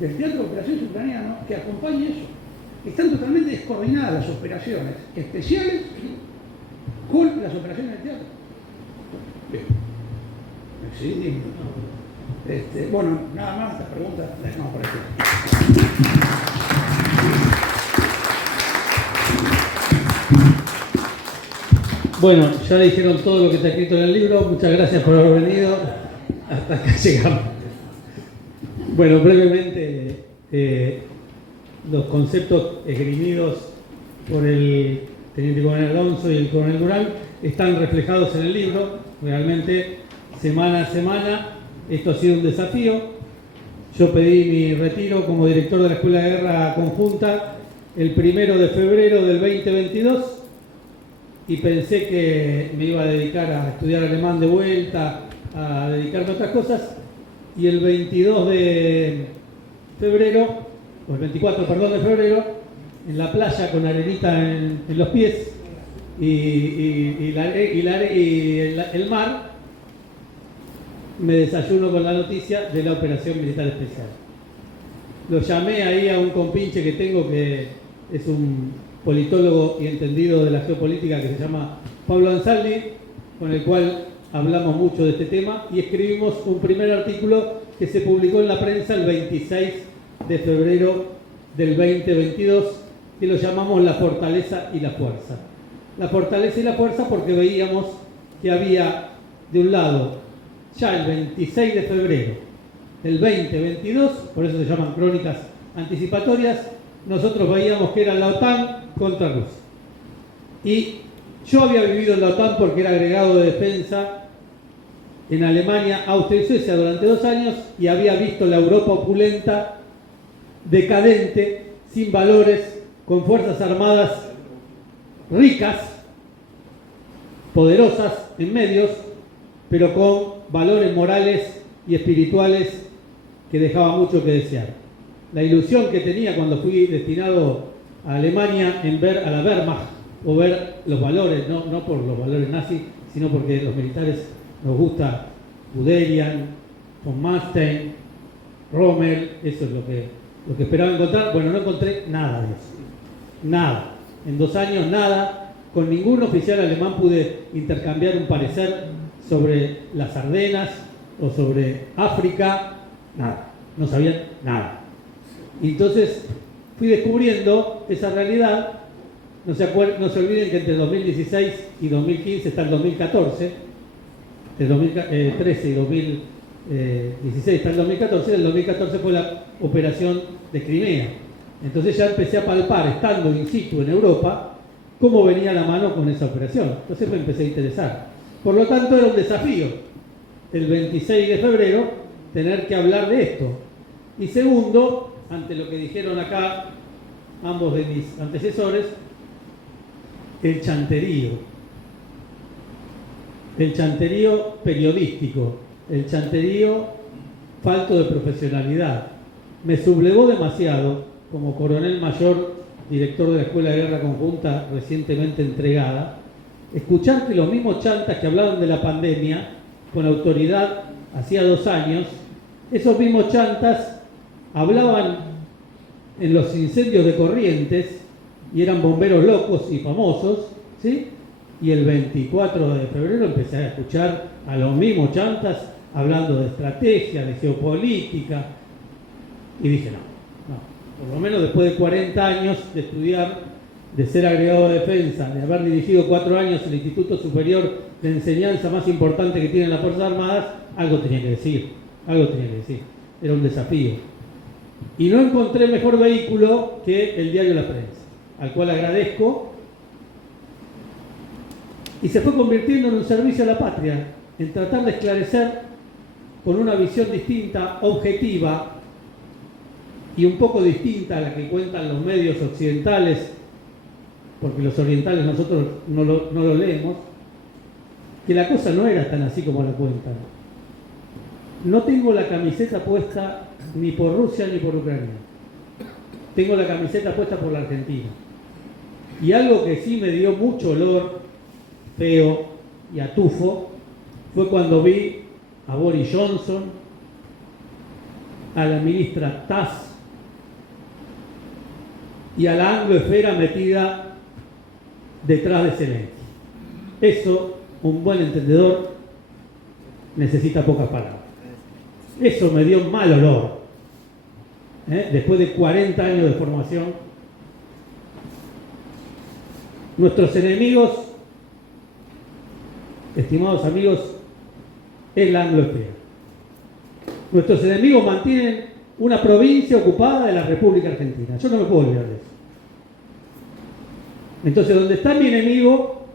del teatro de operaciones ucraniano que acompañe eso. Están totalmente descoordinadas las operaciones especiales con las operaciones del teatro. Bien. Sí, bueno, nada más, esta pregunta la dejamos por aquí. Bueno, ya dijeron todo lo que está escrito en el libro. Muchas gracias por haber venido. Hasta acá llegamos. Bueno, brevemente, los conceptos esgrimidos por el Teniente Coronel Alonso y el Coronel Durán están reflejados en el libro. Realmente, semana a semana, esto ha sido un desafío. Yo pedí mi retiro como director de la Escuela de Guerra Conjunta el 1 de febrero del 2022 y pensé que me iba a dedicar a estudiar alemán de vuelta, a dedicarme a otras cosas, y el 22 de febrero, o el 24, perdón, de febrero, en la playa con arenita en los pies y el mar, me desayuno con la noticia de la operación militar especial. Lo llamé ahí a un compinche que tengo que es un politólogo y entendido de la geopolítica que se llama Pablo Ansaldi, con el cual hablamos mucho de este tema y escribimos un primer artículo que se publicó en la prensa el 26 de febrero del 2022, que lo llamamos La Fortaleza y la Fuerza. La fortaleza y la fuerza porque veíamos que había, de un lado, ya el 26 de febrero del 2022, por eso se llaman crónicas anticipatorias, nosotros veíamos que era la OTAN contra Rusia. Y yo había vivido en la OTAN porque era agregado de defensa en Alemania, Austria y Suecia durante 2 años y había visto la Europa opulenta, decadente, sin valores, con fuerzas armadas ricas, poderosas en medios, pero con valores morales y espirituales que dejaban mucho que desear. La ilusión que tenía cuando fui destinado a Alemania en ver a la Wehrmacht o ver los valores, no por los valores nazis, sino porque los militares nos gusta Guderian, von Manstein, Rommel, eso es lo que esperaba encontrar. Bueno, no encontré nada de eso. Nada. En 2 años nada. Con ningún oficial alemán pude intercambiar un parecer sobre las Ardenas, o sobre África, nada, no sabían nada. Y entonces fui descubriendo esa realidad. No se olviden que entre 2016 y 2015 está el 2014, entre 2013 y 2016 está el 2014, el 2014 fue la operación de Crimea. Entonces ya empecé a palpar, estando in situ en Europa, cómo venía la mano con esa operación. Entonces me empecé a interesar. Por lo tanto, era un desafío, el 26 de febrero, tener que hablar de esto. Y segundo, ante lo que dijeron acá ambos de mis antecesores, el chanterío periodístico, el chanterío falto de profesionalidad. Me sublevó demasiado como coronel mayor, director de la Escuela de Guerra Conjunta recientemente entregada, escuchar que los mismos chantas que hablaban de la pandemia con autoridad hacía 2 años, esos mismos chantas hablaban en los incendios de Corrientes y eran bomberos locos y famosos, ¿sí? Y el 24 de febrero empecé a escuchar a los mismos chantas hablando de estrategia, de geopolítica, y dije no, por lo menos después de 40 años de estudiar, de ser agregado de defensa, de haber dirigido 4 años el Instituto Superior de Enseñanza más importante que tienen las Fuerzas Armadas, algo tenía que decir, era un desafío. Y no encontré mejor vehículo que el diario La Prensa, al cual agradezco, y se fue convirtiendo en un servicio a la patria, en tratar de esclarecer con una visión distinta, objetiva, y un poco distinta a la que cuentan los medios occidentales, porque los orientales nosotros no lo leemos, que la cosa no era tan así como la cuentan. No tengo la camiseta puesta ni por Rusia ni por Ucrania. Tengo la camiseta puesta por la Argentina. Y algo que sí me dio mucho olor feo y atufo fue cuando vi a Boris Johnson, a la ministra Tass y a la angloesfera metida detrás de Zelensky. Eso, un buen entendedor necesita pocas palabras. Eso me dio mal olor. Después de 40 años de formación, nuestros enemigos, estimados amigos, es la angloesfera. Nuestros enemigos mantienen una provincia ocupada de la República Argentina. Yo no me puedo olvidar de eso. Entonces, donde está mi enemigo,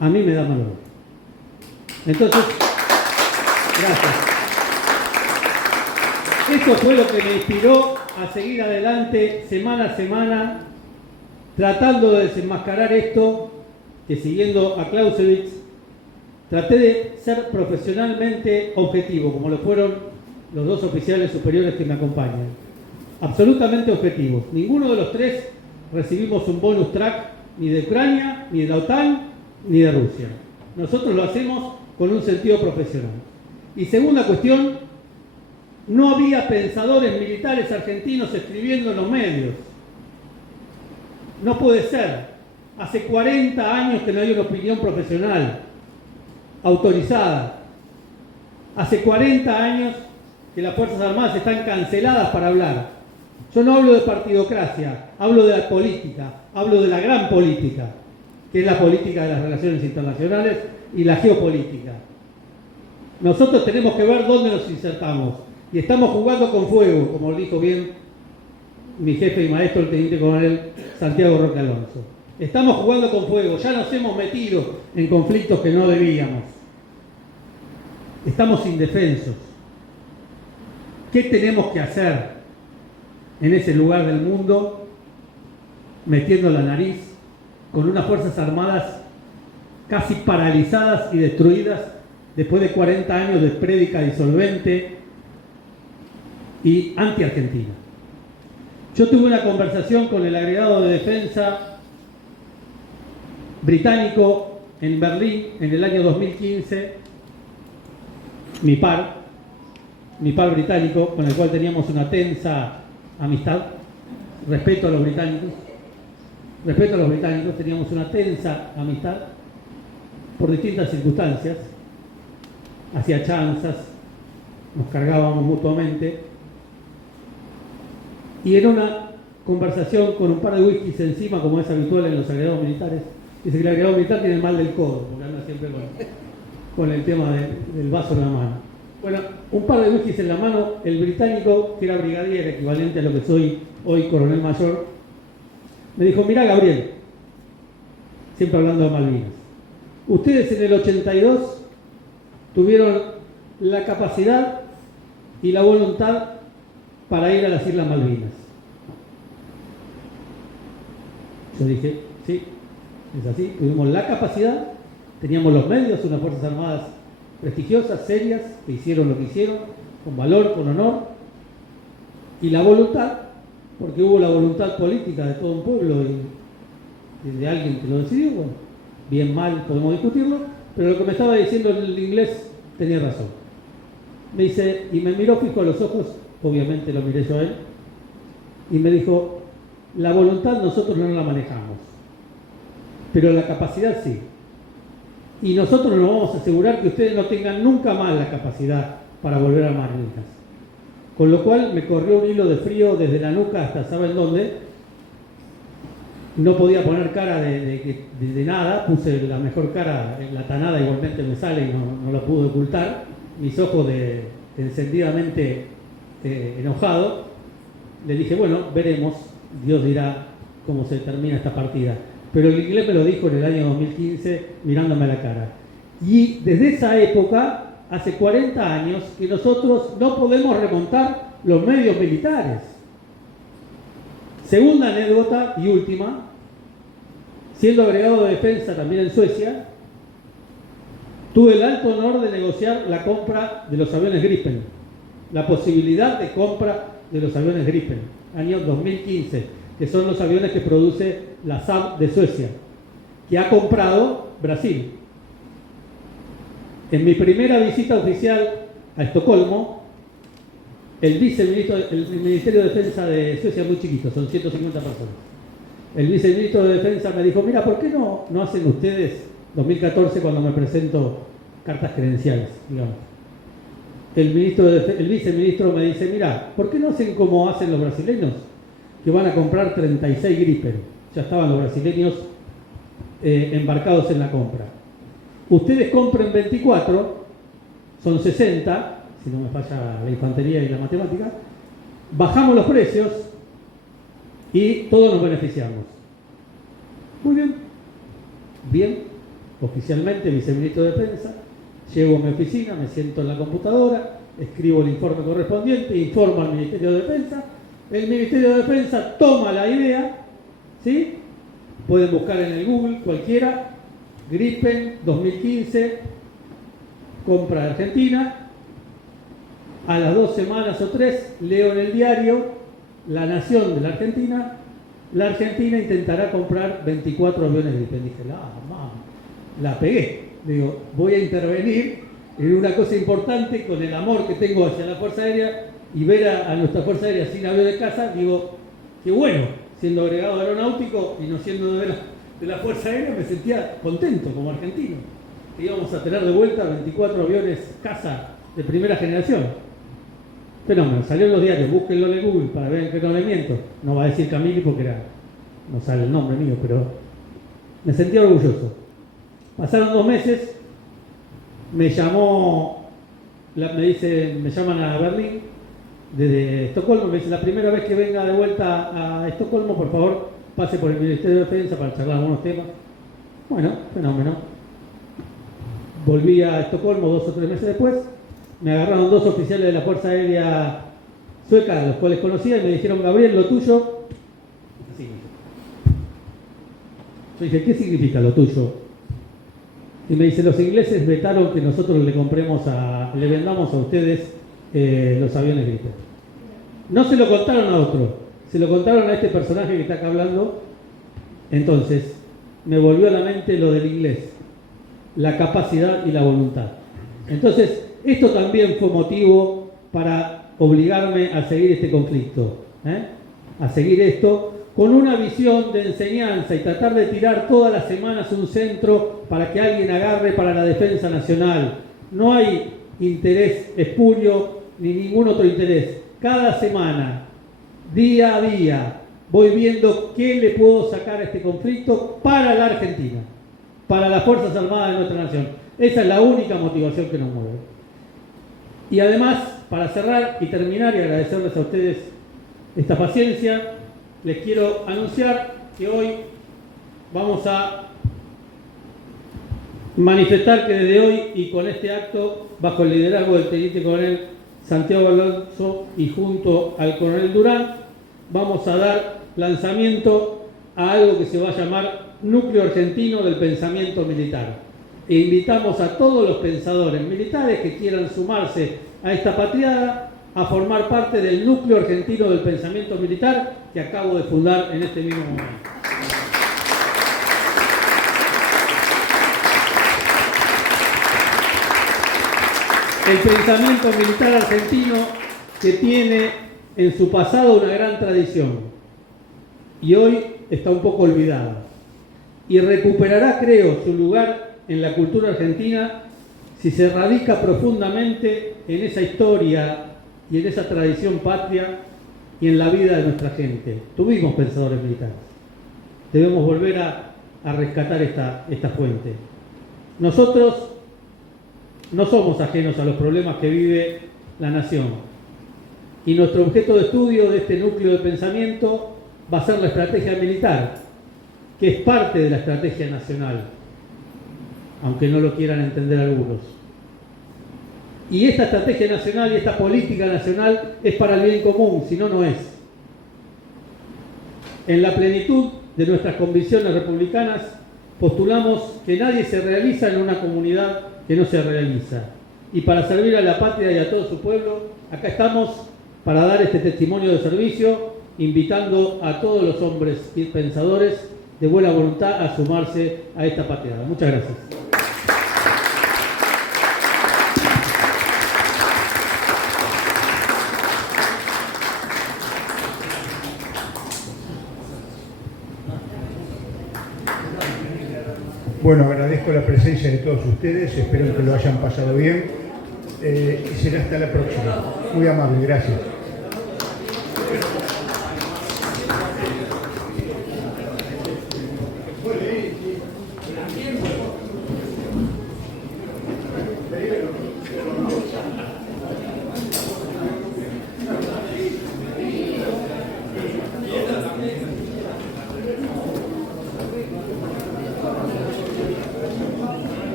a mí me da mal olor. Entonces, gracias. Esto fue lo que me inspiró a seguir adelante semana a semana, tratando de desenmascarar esto, que siguiendo a Clausewitz, traté de ser profesionalmente objetivo, como lo fueron los 2 oficiales superiores que me acompañan. Absolutamente objetivos. Ninguno de los 3 recibimos un bonus track ni de Ucrania, ni de la OTAN, ni de Rusia. Nosotros lo hacemos con un sentido profesional. Y segunda cuestión, no había pensadores militares argentinos escribiendo en los medios. No puede ser. Hace 40 años que no hay una opinión profesional autorizada. Hace 40 años que las Fuerzas Armadas están canceladas para hablar. Yo no hablo de partidocracia, hablo de la política, hablo de la gran política, que es la política de las relaciones internacionales y la geopolítica. Nosotros tenemos que ver dónde nos insertamos. Y estamos jugando con fuego, como lo dijo bien mi jefe y maestro, el teniente coronel Santiago Roque Alonso. Estamos jugando con fuego, ya nos hemos metido en conflictos que no debíamos. Estamos indefensos. ¿Qué tenemos que hacer en ese lugar del mundo, metiendo la nariz, con unas Fuerzas Armadas casi paralizadas y destruidas después de 40 años de prédica disolvente y anti-argentina? Yo tuve una conversación con el agregado de defensa británico en Berlín en el año 2015, mi par británico, con el cual teníamos una tensa amistad, respeto a los británicos, teníamos una tensa amistad por distintas circunstancias. hacía chanzas, nos cargábamos mutuamente. Y en una conversación con un par de whiskies encima, como es habitual en los agregados militares, dice que el agregado militar tiene el mal del codo, porque anda siempre con el tema del vaso en la mano. Bueno, un par de whiskies en la mano, el británico, que era brigadier, equivalente a lo que soy hoy coronel mayor, me dijo: mirá, Gabriel, siempre hablando de Malvinas, ustedes en el 82 tuvieron la capacidad y la voluntad para ir a las Islas Malvinas. Yo dije, sí, es así, tuvimos la capacidad, teníamos los medios, unas Fuerzas Armadas prestigiosas, serias, que hicieron lo que hicieron, con valor, con honor, y la voluntad, porque hubo la voluntad política de todo un pueblo y de alguien que lo decidió. Bueno, bien, mal, podemos discutirlo, pero lo que me estaba diciendo el inglés tenía razón. Me dice, y me miró fijo a los ojos, obviamente lo miré yo a él, y me dijo: la voluntad nosotros no la manejamos, pero la capacidad sí. Y nosotros nos vamos a asegurar que ustedes no tengan nunca más la capacidad para volver a Malvinas. Con lo cual me corrió un hilo de frío desde la nuca hasta ¿saben dónde? No podía poner cara de nada, puse la mejor cara, la tanada igualmente me sale y no la pude ocultar. Mis ojos encendidamente enojado. Le dije, bueno, veremos, Dios dirá cómo se termina esta partida. Pero el inglés me lo dijo en el año 2015 mirándome a la cara. Y desde esa época, hace 40 años, que nosotros no podemos remontar los medios militares. Segunda anécdota y última, siendo agregado de defensa también en Suecia, tuve el alto honor de negociar la compra de los aviones Gripen, la posibilidad de compra de los aviones Gripen, año 2015, que son los aviones que produce la Saab de Suecia, que ha comprado Brasil. En mi primera visita oficial a Estocolmo, el Ministerio de Defensa de Suecia es muy chiquito, son 150 personas. El viceministro de Defensa me dijo, mira, ¿por qué no hacen ustedes, 2014 cuando me presento cartas credenciales, digamos? El viceministro me dice, mira, ¿por qué no hacen como hacen los brasileños? Que van a comprar 36 Gripen. Ya estaban los brasileños embarcados en la compra. Ustedes compren 24, son 60, si no me falla la infantería y la matemática, bajamos los precios y todos nos beneficiamos. Muy bien. Bien, oficialmente, viceministro de Defensa, llego a mi oficina, me siento en la computadora, escribo el informe correspondiente, informo al Ministerio de Defensa. El Ministerio de Defensa toma la idea, ¿sí? Pueden buscar en el Google cualquiera, Gripen 2015, compra de Argentina. A las 2 semanas o 3 leo en el diario La Nación de la Argentina intentará comprar 24 aviones Gripen. Dije, la pegué. Digo, voy a intervenir en una cosa importante con el amor que tengo hacia la Fuerza Aérea y ver a nuestra Fuerza Aérea sin avión de caza. Digo, qué bueno, siendo agregado aeronáutico y no siendo de la Fuerza Aérea, me sentía contento como argentino. Que íbamos a tener de vuelta 24 aviones caza de primera generación. Fenómeno, salió en los diarios, búsquenlo en Google para ver en qué no le miento. No va a decir Camili porque no sale el nombre mío, pero me sentía orgulloso. Pasaron 2 meses, me llaman a Berlín desde Estocolmo, me dice, la primera vez que venga de vuelta a Estocolmo, por favor, pase por el Ministerio de Defensa para charlar algunos temas. Bueno, fenómeno. Volví a Estocolmo 2 o 3 meses después, me agarraron 2 oficiales de la Fuerza Aérea Sueca, los cuales conocía, y me dijeron, Gabriel, lo tuyo... Así. Yo dije, ¿qué significa lo tuyo? Y me dice, los ingleses vetaron que nosotros le vendamos a ustedes los aviones Gripen. No se lo contaron a otro, se lo contaron a este personaje que está acá hablando. Entonces, me volvió a la mente lo del inglés, la capacidad y la voluntad. Entonces, esto también fue motivo para obligarme a seguir este conflicto, a seguir esto, con una visión de enseñanza y tratar de tirar todas las semanas un centro para que alguien agarre para la defensa nacional. No hay interés espurio ni ningún otro interés. Cada semana, día a día, voy viendo qué le puedo sacar a este conflicto para la Argentina, para las Fuerzas Armadas de nuestra nación. Esa es la única motivación que nos mueve. Y además, para cerrar y terminar y agradecerles a ustedes esta paciencia, les quiero anunciar que hoy vamos a manifestar que desde hoy y con este acto, bajo el liderazgo del teniente coronel Santiago Alonso y junto al coronel Durán, vamos a dar lanzamiento a algo que se va a llamar Núcleo Argentino del Pensamiento Militar. E invitamos a todos los pensadores militares que quieran sumarse a esta patriada a formar parte del Núcleo Argentino del Pensamiento Militar que acabo de fundar en este mismo momento. El pensamiento militar argentino que tiene en su pasado una gran tradición y hoy está un poco olvidada y recuperará, creo, su lugar en la cultura argentina si se radica profundamente en esa historia y en esa tradición patria y en la vida de nuestra gente. Tuvimos pensadores militares. Debemos volver a rescatar esta fuente. Nosotros no somos ajenos a los problemas que vive la nación. Y nuestro objeto de estudio de este núcleo de pensamiento va a ser la estrategia militar, que es parte de la estrategia nacional, aunque no lo quieran entender algunos. Y esta estrategia nacional y esta política nacional es para el bien común, si no, no es. En la plenitud de nuestras convicciones republicanas, postulamos que nadie se realiza en una comunidad que no se realiza. Y para servir a la patria y a todo su pueblo, acá estamos para dar este testimonio de servicio, invitando a todos los hombres y pensadores de buena voluntad a sumarse a esta patriada. Muchas gracias. Bueno, agradezco la presencia de todos ustedes, espero que lo hayan pasado bien y será hasta la próxima. Muy amable, gracias.